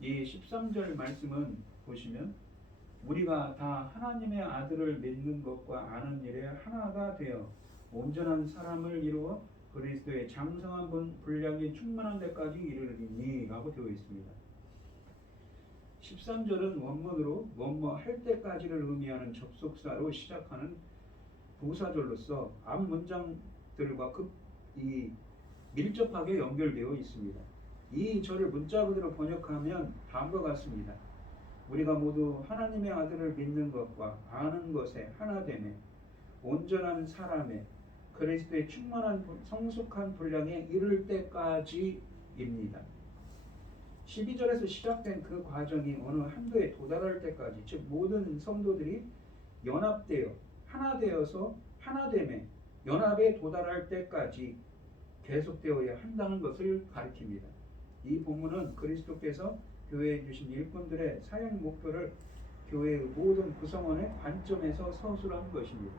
이 13절 말씀은 보시면 우리가 다 하나님의 아들을 믿는 것과 아는 일에 하나가 되어 온전한 사람을 이루어 그리스도의 장성한 분량이 충만한 데까지 이르리니 라고 되어 있습니다. 13절은 원문으로 뭐뭐 할 때까지를 의미하는 접속사로 시작하는 부사절로서 앞 문장들과 밀접하게 연결되어 있습니다. 이 절을 문자 그대로 번역하면 다음과 같습니다. 우리가 모두 하나님의 아들을 믿는 것과 아는 것에 하나됨에 온전한 사람에 그리스도의 충만한 성숙한 분량에 이를 때까지입니다. 12절에서 시작된 그 과정이 어느 한도에 도달할 때까지, 즉 모든 성도들이 연합되어 하나 되어서 하나됨에 연합에 도달할 때까지 계속되어야 한다는 것을 가리킵니다. 이 본문은 그리스도께서 교회에 주신 일꾼들의 사역 목표를 교회의 모든 구성원의 관점에서 서술한 것입니다.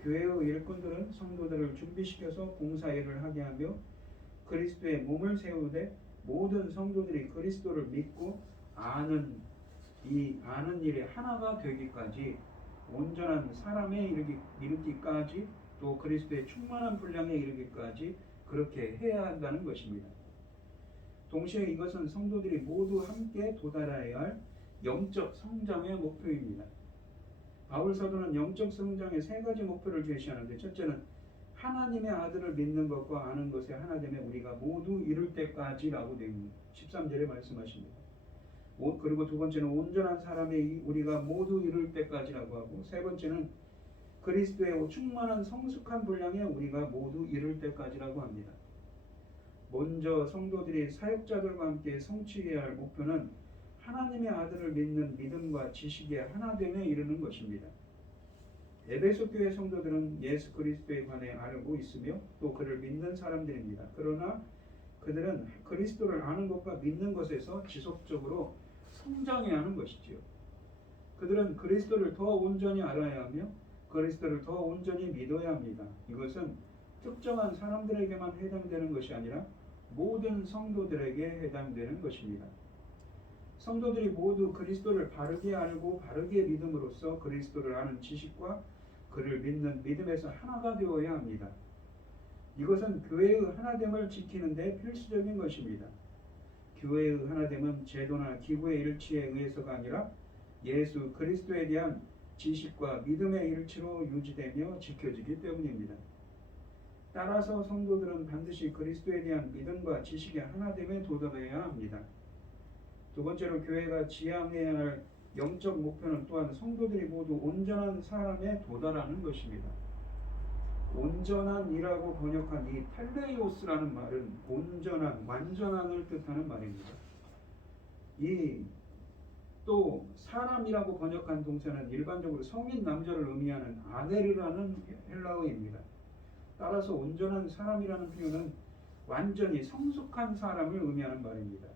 교회의 일꾼들은 성도들을 준비시켜서 봉사일을 하게 하며 그리스도의 몸을 세우되 모든 성도들이 그리스도를 믿고 아는 일에 하나가 되기까지 온전한 사람에 이르기까지 또 그리스도의 충만한 분량에 이르기까지 그렇게 해야 한다는 것입니다. 동시에 이것은 성도들이 모두 함께 도달해야 할 영적 성장의 목표입니다. 바울 사도는 영적 성장의 세 가지 목표를 제시하는데, 첫째는 하나님의 아들을 믿는 것과 아는 것에 하나됨에 우리가 모두 이룰 때까지라고 되어 13절에 말씀하십니다. 그리고 두 번째는 온전한 사람의 우리가 모두 이룰 때까지라고 하고, 세 번째는 그리스도의 충만한 성숙한 분량에 우리가 모두 이룰 때까지라고 합니다. 먼저 성도들이 사역자들과 함께 성취해야 할 목표는 하나님의 아들을 믿는 믿음과 지식의 하나됨에 이르는 것입니다. 에베소 교회 성도들은 예수 그리스도에 관해 알고 있으며 또 그를 믿는 사람들입니다. 그러나 그들은 그리스도를 아는 것과 믿는 것에서 지속적으로 성장해야 하는 것이지요. 그들은 그리스도를 더 온전히 알아야 하며 그리스도를 더 온전히 믿어야 합니다. 이것은 특정한 사람들에게만 해당되는 것이 아니라 모든 성도들에게 해당되는 것입니다. 성도들이 모두 그리스도를 바르게 알고 바르게 믿음으로써 그리스도를 아는 지식과 그를 믿는 믿음에서 하나가 되어야 합니다. 이것은 교회의 하나됨을 지키는 데 필수적인 것입니다. 교회의 하나됨은 제도나 기구의 일치에 의해서가 아니라 예수 그리스도에 대한 지식과 믿음의 일치로 유지되며 지켜지기 때문입니다. 따라서 성도들은 반드시 그리스도에 대한 믿음과 지식의 하나됨에 도달해야 합니다. 두 번째로 교회가 지향해야 할 영적 목표는 또한 성도들이 모두 온전한 사람에 도달하는 것입니다. 온전한이라고 번역한 이 텔레이오스라는 말은 온전한, 완전한을 뜻하는 말입니다. 이 또 사람이라고 번역한 동사는 일반적으로 성인 남자를 의미하는 아네르라는 헬라어입니다. 따라서 온전한 사람이라는 표현은 완전히 성숙한 사람을 의미하는 말입니다.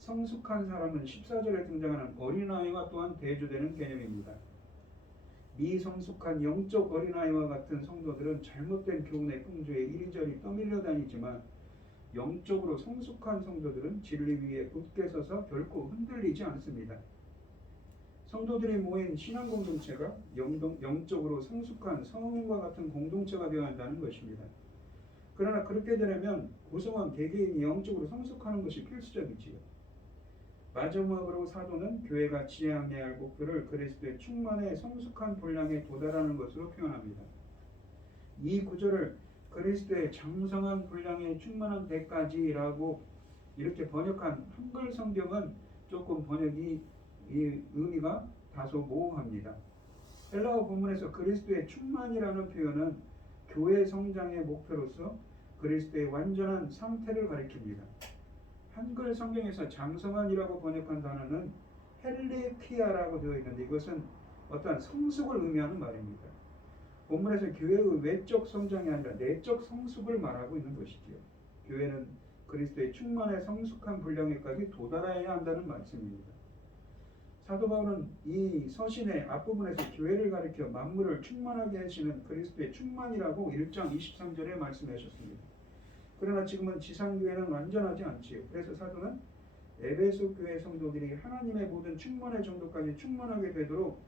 성숙한 사람은 14절에 등장하는 어린아이와 또한 대조되는 개념입니다. 미성숙한 영적 어린아이와 같은 성도들은 잘못된 교훈의 풍조에 이리저리 떠밀려 다니지만 영적으로 성숙한 성도들은 진리 위에 굳게 서서 결코 흔들리지 않습니다. 성도들이 모인 신앙 공동체가 영적으로 성숙한 성인과 같은 공동체가 되어야 한다는 것입니다. 그러나 그렇게 되려면 구성원 개개인이 영적으로 성숙하는 것이 필수적이지요. 마지막으로 사도는 교회가 지향해야 할 목표를 그리스도의 충만의 성숙한 분량에 도달하는 것으로 표현합니다. 이 구절을 그리스도의 장성한 분량에 충만한 데까지라고 이렇게 번역한 한글 성경은 조금 번역이 이 의미가 다소 모호합니다. 헬라어 본문에서 그리스도의 충만이라는 표현은 교회 성장의 목표로서 그리스도의 완전한 상태를 가리킵니다. 한글 성경에서 장성한이라고 번역한 단어는 헬리키아라고 되어 있는데 이것은 어떠한 성숙을 의미하는 말입니다. 본문에서 교회의 외적 성장이 아니라 내적 성숙을 말하고 있는 것이지요. 교회는 그리스도의 충만의 성숙한 분량에까지 도달해야 한다는 말씀입니다. 사도 바울은 이 서신의 앞부분에서 교회를 가리켜 만물을 충만하게 하시는 그리스도의 충만이라고 1장 23절에 말씀하셨습니다. 그러나 지금은 지상교회는 완전하지 않지요. 그래서 사도는 에베소 교회 성도들이 하나님의 모든 충만의 정도까지 충만하게 되도록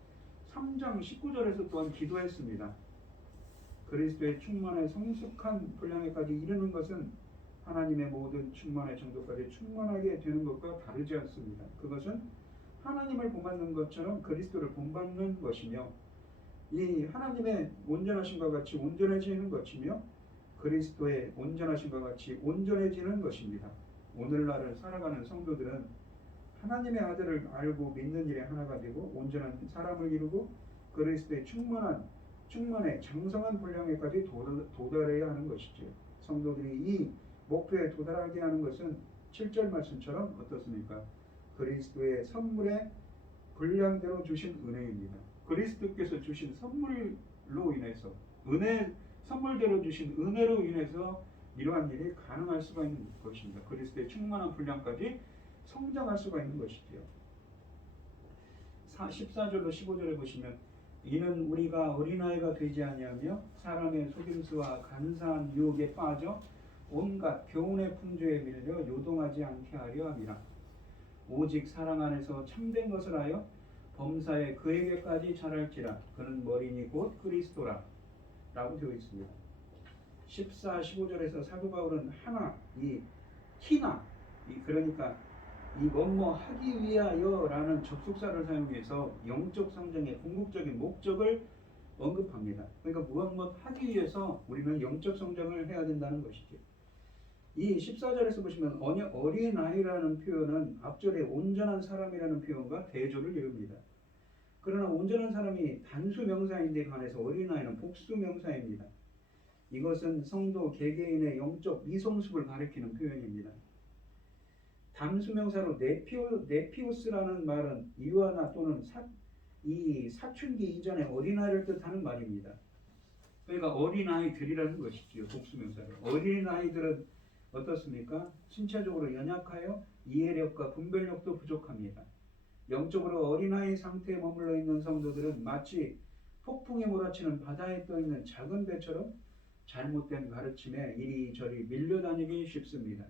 3장 19절에서 또한 기도했습니다. 그리스도의 충만의 성숙한 분량에까지 이르는 것은 하나님의 모든 충만의 정도까지 충만하게 되는 것과 다르지 않습니다. 그것은 하나님을 본받는 것처럼 그리스도를 본받는 것이며 이 하나님의 온전하심과 같이 온전해지는 것이며 그리스도의 온전하심과 같이 온전해지는 것입니다. 오늘날을 살아가는 성도들은 하나님의 아들을 알고 믿는 일에 하나가 되고 온전한 사람을 이루고 그리스도의 충만의 장성한 분량에까지 도달해야 하는 것이죠. 성도들이 이 목표에 도달하게 하는 것은 7절 말씀처럼 어떻습니까? 그리스도의 선물의 분량대로 주신 은혜입니다. 그리스도께서 주신 선물로 인해서 선물대로 주신 은혜로 인해서 이러한 일이 가능할 수가 있는 것입니다. 그리스도의 충만한 분량까지 성장할 수가 있는 것이지요. 14절로 15절에 보시면 이는 우리가 어린아이가 되지 아니하며 사람의 속임수와 간사한 유혹에 빠져 온갖 교훈의 풍조에 밀려 요동하지 않게 하려 함이라. 오직 사랑 안에서 참된 것을 하여 범사에 그에게까지 자랄지라. 그는 머리니 곧 그리스도라 라고 되어 있습니다. 14, 15절에서 사도 바울은 그러니까 이 뭐뭐 하기 위하여 라는 접속사를 사용해서 영적 성장의 궁극적인 목적을 언급합니다. 그러니까 무엇 하기 위해서 우리는 영적 성장을 해야 된다는 것이죠. 이 14절에서 보시면 어린아이라는 표현은 앞절에 온전한 사람이라는 표현과 대조를 이룹니다. 그러나 온전한 사람이 단수 명사인데 반해서 어린아이는 복수 명사입니다. 이것은 성도 개개인의 영적 미성숙을 가리키는 표현입니다. 단수 명사로 네피우스라는 말은 이와나 또는 사춘기 이전의 어린아이를 뜻하는 말입니다. 그러니까 어린아이들이라는 것이지요. 복수 명사로. 어린아이들은 어떻습니까? 신체적으로 연약하여 이해력과 분별력도 부족합니다. 영적으로 어린아이 상태에 머물러 있는 성도들은 마치 폭풍에 몰아치는 바다에 떠있는 작은 배처럼 잘못된 가르침에 이리저리 밀려다니기 쉽습니다.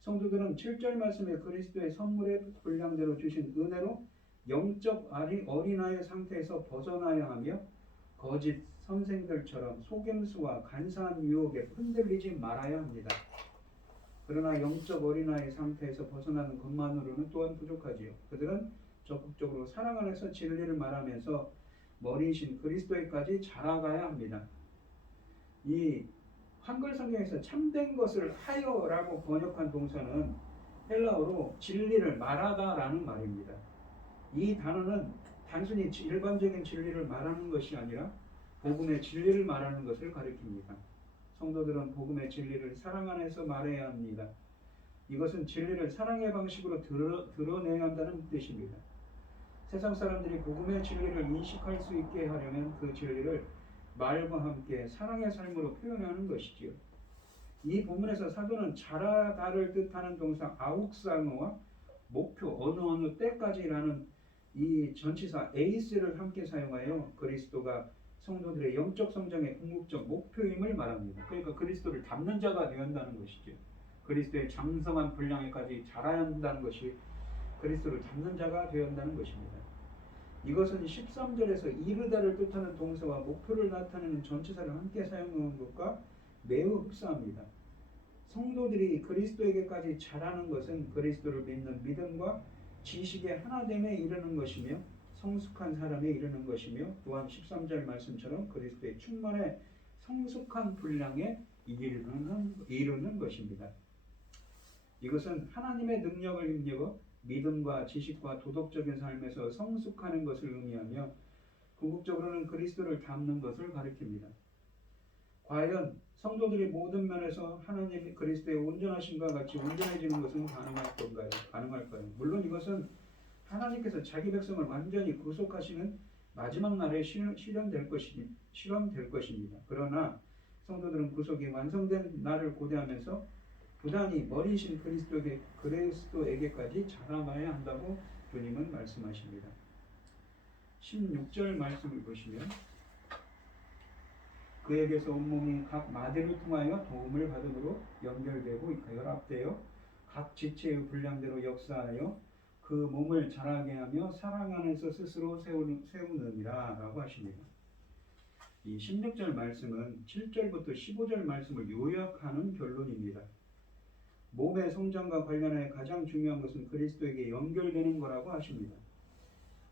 성도들은 7절 말씀에 그리스도의 선물의 분량대로 주신 은혜로 영적 어린아이의 상태에서 벗어나야 하며 거짓 선생들처럼 속임수와 간사한 유혹에 흔들리지 말아야 합니다. 그러나 영적 어린아이 상태에서 벗어나는 것만으로는 또한 부족하지요. 그들은 적극적으로 사랑 안에서 진리를 말하면서 머리이신 그리스도에까지 자라가야 합니다. 이 한글 성경에서 참된 것을 하여라고 번역한 동사는 헬라어로 진리를 말하다라는 말입니다. 이 단어는 단순히 일반적인 진리를 말하는 것이 아니라 복음의 진리를 말하는 것을 가리킵니다. 성도들은 복음의 진리를 사랑 안에서 말해야 합니다. 이것은 진리를 사랑의 방식으로 드러내야 한다는 뜻입니다. 세상 사람들이 복음의 진리를 인식할 수 있게 하려면 그 진리를 말과 함께 사랑의 삶으로 표현하는 것이지요. 이 본문에서 사도는 자라다를 뜻하는 동사 아욱사노와 목표 어느 때까지라는 이 전치사 에이스를 함께 사용하여 그리스도가 성도들의 영적 성장의 궁극적 목표임을 말합니다. 그러니까 그리스도를 닮는 자가 되어야 한다는 것이죠. 그리스도의 장성한 분량에까지 자라야 한다는 것이 그리스도를 닮는 자가 되어야 한다는 것입니다. 이것은 13절에서 이르다를 뜻하는 동사와 목표를 나타내는 전치사를 함께 사용하는 것과 매우 흡사합니다. 성도들이 그리스도에게까지 자라는 것은 그리스도를 믿는 믿음과 지식의 하나됨에 이르는 것이며 성숙한 사람에 이르는 것이며 또한 13절 말씀처럼 그리스도의 충만의 성숙한 분량에 이르는 것입니다. 이것은 하나님의 능력을 힘입어 믿음과 지식과 도덕적인 삶에서 성숙하는 것을 의미하며 궁극적으로는 그리스도를 닮는 것을 가리킵니다. 과연 성도들이 모든 면에서 하나님 그리스도의 온전하심과 같이 온전해지는 것은 가능할까요? 물론 이것은 하나님께서 자기 백성을 완전히 구속하시는 마지막 날에 실현될 것입니다. 그러나 성도들은 구속이 완성된 날을 고대하면서 부단히 머리신 그리스도에게까지 자라나야 한다고 주님은 말씀하십니다. 16절 말씀을 보시면 그에게서 온몸이 각 마디를 통하여 도움을 받음으로 연결되고 결합되어 각 지체의 분량대로 역사하여 그 몸을 자라게 하며 사랑 안에서 스스로 세우느니라 라고 하십니다. 이 16절 말씀은 7절부터 15절 말씀을 요약하는 결론입니다. 몸의 성장과 관련하여 가장 중요한 것은 그리스도에게 연결되는 거라고 하십니다.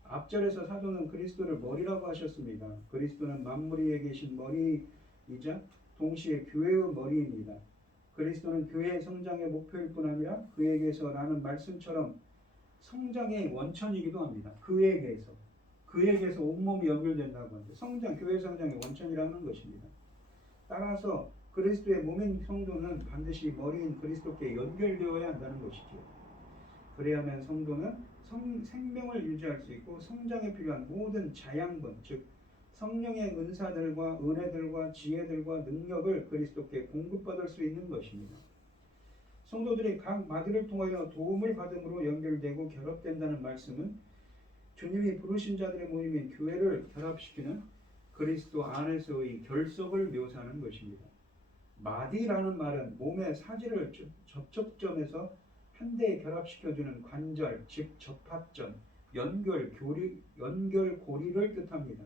앞절에서 사도는 그리스도를 머리라고 하셨습니다. 그리스도는 만물 위에 계신 머리이자 동시에 교회의 머리입니다. 그리스도는 교회의 성장의 목표일 뿐 아니라 그에게서라는 말씀처럼 성장의 원천이기도 합니다. 그에게서 온몸이 연결된다고 하는데 교회 성장의 원천이라는 것입니다. 따라서 그리스도의 몸인 성도는 반드시 머리인 그리스도께 연결되어야 한다는 것이죠. 그래야만 성도는 생명을 유지할 수 있고 성장에 필요한 모든 자양분, 즉 성령의 은사들과 은혜들과 지혜들과 능력을 그리스도께 공급받을 수 있는 것입니다. 성도들이 각 마디를 통하여 도움을 받음으로 연결되고 결합된다는 말씀은 주님이 부르신 자들의 모임인 교회를 결합시키는 그리스도 안에서의 결속을 묘사하는 것입니다. 마디라는 말은 몸의 사지를 접촉점에서 한데에 결합시켜주는 관절, 즉 접합점, 연결고리를 뜻합니다.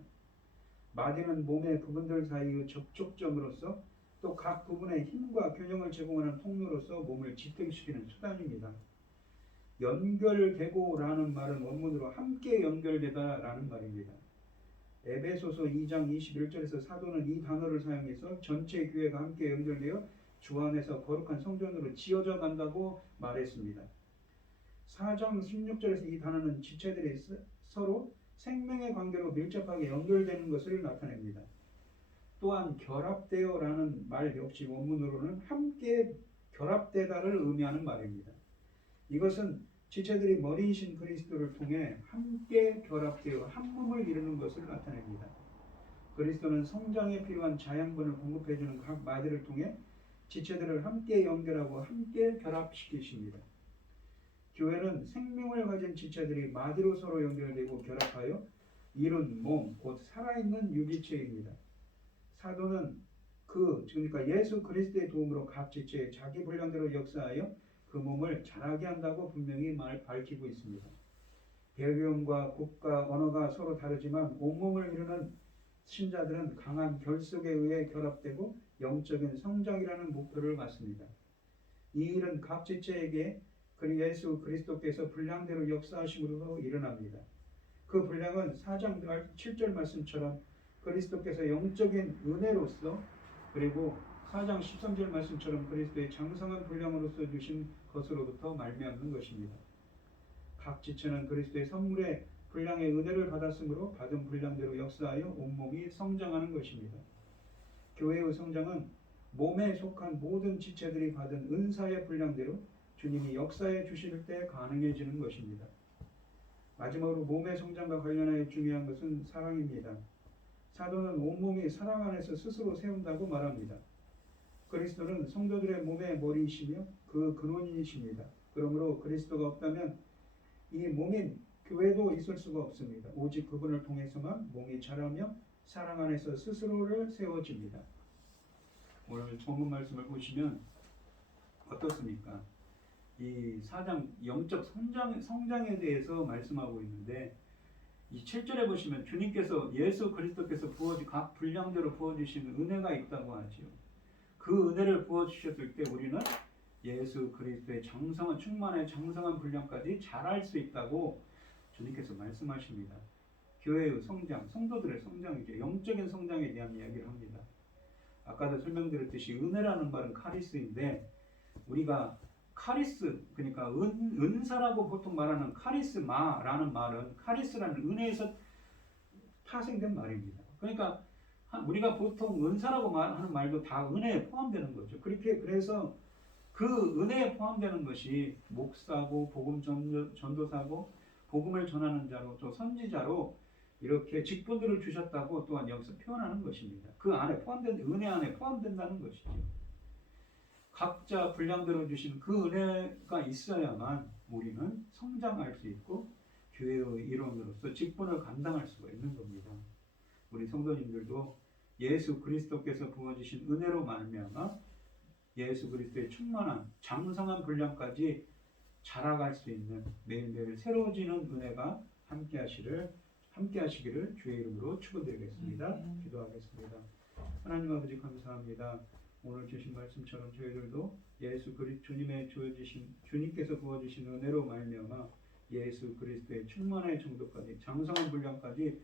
마디는 몸의 부분들 사이의 접촉점으로서 또 각 부분의 힘과 균형을 제공하는 통로로서 몸을 지탱시키는 수단입니다. 연결되고라는 말은 원문으로 함께 연결되다라는 말입니다. 에베소서 2장 21절에서 사도는 이 단어를 사용해서 전체 교회가 함께 연결되어 주 안에서 거룩한 성전으로 지어져 간다고 말했습니다. 4장 16절에서 이 단어는 지체들이 서로 생명의 관계로 밀접하게 연결되는 것을 나타냅니다. 또한 결합되어라는 말 역시 원문으로는 함께 결합되다를 의미하는 말입니다. 이것은 지체들이 머리이신 그리스도를 통해 함께 결합되어 한 몸을 이루는 것을 나타냅니다. 그리스도는 성장에 필요한 자양분을 공급해주는 각 마디를 통해 지체들을 함께 연결하고 함께 결합시키십니다. 교회는 생명을 가진 지체들이 마디로 서로 연결되고 결합하여 이룬 몸, 곧 살아있는 유기체입니다. 사도는 그러니까 예수 그리스도의 도움으로 각 지체에 자기 분량대로 역사하여 그 몸을 자라게 한다고 분명히 밝히고 있습니다. 배경과 국가, 언어가 서로 다르지만 온몸을 이루는 신자들은 강한 결속에 의해 결합되고 영적인 성장이라는 목표를 갖습니다. 이 일은 각 지체에게 예수 그리스도께서 분량대로 역사하심으로 일어납니다. 그 분량은 4장 7절 말씀처럼 그리스도께서 영적인 은혜로서 그리고 4장 13절 말씀처럼 그리스도의 장성한 분량으로서 주신 것으로부터 말미암는 것입니다. 각 지체는 그리스도의 선물의 분량의 은혜를 받았으므로 받은 분량대로 역사하여 온몸이 성장하는 것입니다. 교회의 성장은 몸에 속한 모든 지체들이 받은 은사의 분량대로 주님이 역사해 주실 때 가능해지는 것입니다. 마지막으로 몸의 성장과 관련하여 중요한 것은 사랑입니다. 사도는 온몸이 사랑 안에서 스스로 세운다고 말합니다. 그리스도는 성도들의 몸의 머리이시며 그 근원이십니다. 그러므로 그리스도가 없다면 이 몸인 교회도 있을 수가 없습니다. 오직 그분을 통해서만 몸이 자라며 사랑 안에서 스스로를 세워집니다. 오늘 본문 말씀을 보시면 어떻습니까? 이 4장 영적 성장에 대해서 말씀하고 있는데 이 7절에 보시면 주님께서 예수 그리스도께서 각 분량대로 부어주신 은혜가 있다고 하지요. 그 은혜를 부어주셨을 때 우리는 예수 그리스도의 충만한 장성한 분량까지 자랄 수 있다고 주님께서 말씀하십니다. 교회의 성장, 성도들의 성장이죠. 영적인 성장에 대한 이야기를 합니다. 아까도 설명드렸듯이 은혜라는 말은 카리스인데 우리가 카리스, 그러니까 은사라고 보통 말하는 카리스마라는 말은 카리스라는 은혜에서 파생된 말입니다. 그러니까 우리가 보통 은사라고 하는 말도 다 은혜에 포함되는 거죠. 그래서 그 은혜에 포함되는 것이 목사고 복음 전도사고 복음을 전하는 자로 또 선지자로 이렇게 직분들을 주셨다고 또한 여기서 표현하는 것입니다. 그 안에 포함된 은혜 안에 포함된다는 것이죠. 각자 분량대로 주신 그 은혜가 있어야만 우리는 성장할 수 있고 교회의 일원으로서 직분을 감당할 수가 있는 겁니다. 우리 성도님들도 예수 그리스도께서 부어주신 은혜로 말미암아 예수 그리스도의 충만한 장성한 분량까지 자라갈 수 있는 매일매일 새로워지는 은혜가 함께하시기를 주의 이름으로 축원드리겠습니다. 기도하겠습니다. 하나님 아버지 감사합니다. 오늘 주신 말씀처럼 저희들도 주님께서 부어주신 은혜로 말미암아 예수 그리스도의 충만의 정도까지 장성한 분량까지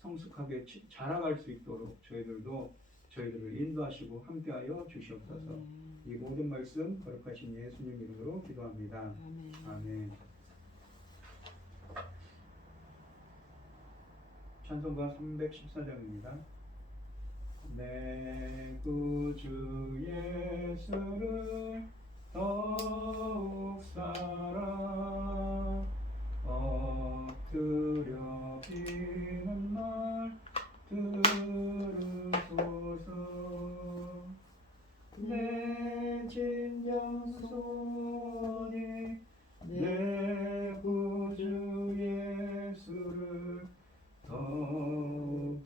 성숙하게 자라갈 수 있도록 저희들을 인도하시고 함께하여 주시옵소서. 이 모든 말씀 거룩하신 예수님 이름으로 기도합니다. 아멘. 찬송가 314장입니다. 내 구주 예수를 더욱 사랑 엎드려 비는 말 들으소서. 내 진정손이 내 구주 예수를 더욱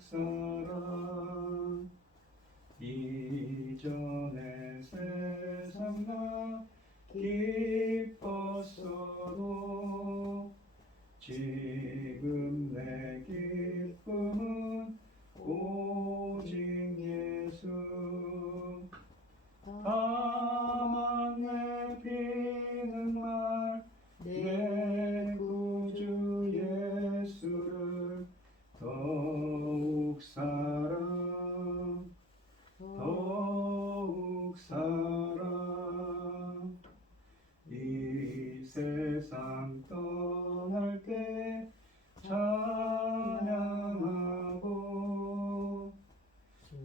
사랑 이전에 세상 나 기뻤어도 지금 내 기쁨은 오직 예수. 다만 내 비는 말 내 구주 예수를 더욱 사랑 이 세상 떠날 때 찬양하고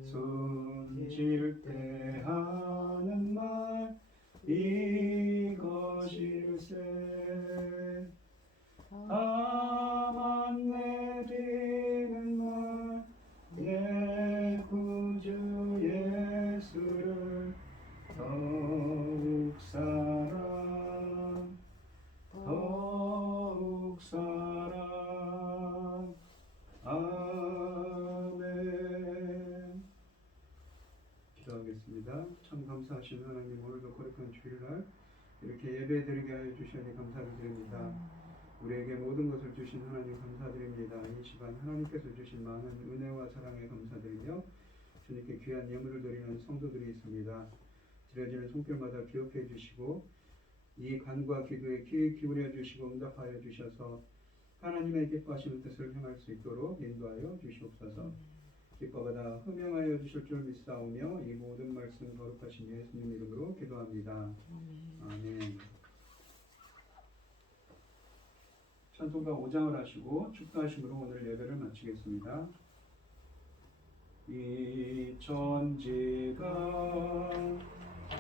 숨질 때 하는 말 이것일세. 다만 내리는 말 내 구주 예수를 더욱 사랑 아멘. 기도하겠습니다. 참 감사하신 하나님, 오늘도 거룩한 주일날 이렇게 예배드리게 하여 주시니 감사를 드립니다. 우리에게 모든 것을 주신 하나님 감사드립니다. 이 시간 하나님께서 주신 많은 은혜와 사랑에 감사드리며 주님께 귀한 예물을 드리는 성도들이 있습니다. 드려지는 손길마다 기억해 주시고 이 간과 기도에 귀 기울여 주시고 응답하여 주셔서 하나님의 기뻐하시는 뜻을 행할 수 있도록 인도하여 주시옵소서. 기뻐받아 흠명하여 주실 줄 믿사오며 이 모든 말씀 거룩하신 예수님 이름으로 기도합니다. 아멘. 찬송가 5장을 하시고 축도하심으로 오늘 예배를 마치겠습니다. 이 천지가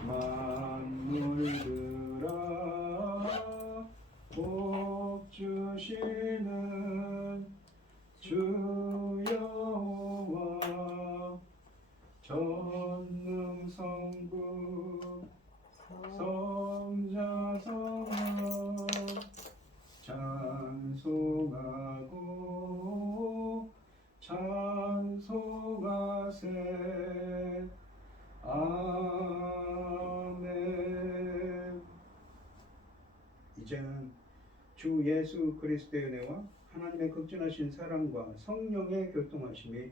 만물들 하시는 주 여호와 전능성부 성자성하 찬송하고 찬송하세 아멘. 이제는 주 예수 그리스도의 은혜와 하나님의 극진하신 사랑과 성령의 교통하심이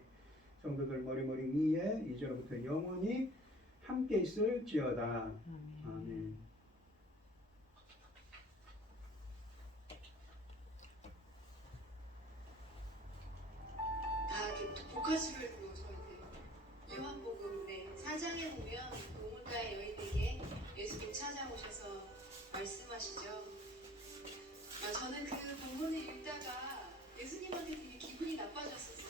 성도들 머리머리 위에 이제로부터 영원히 함께 있을지어다. 아멘. 다 이렇게 복화술을 불러서 요한복음 4장에 보면 우물가의 여인에게 예수님 찾아오셔서 말씀하시죠. 저는 그 본문을 읽다가 예수님한테 되게 기분이 나빠졌었어요.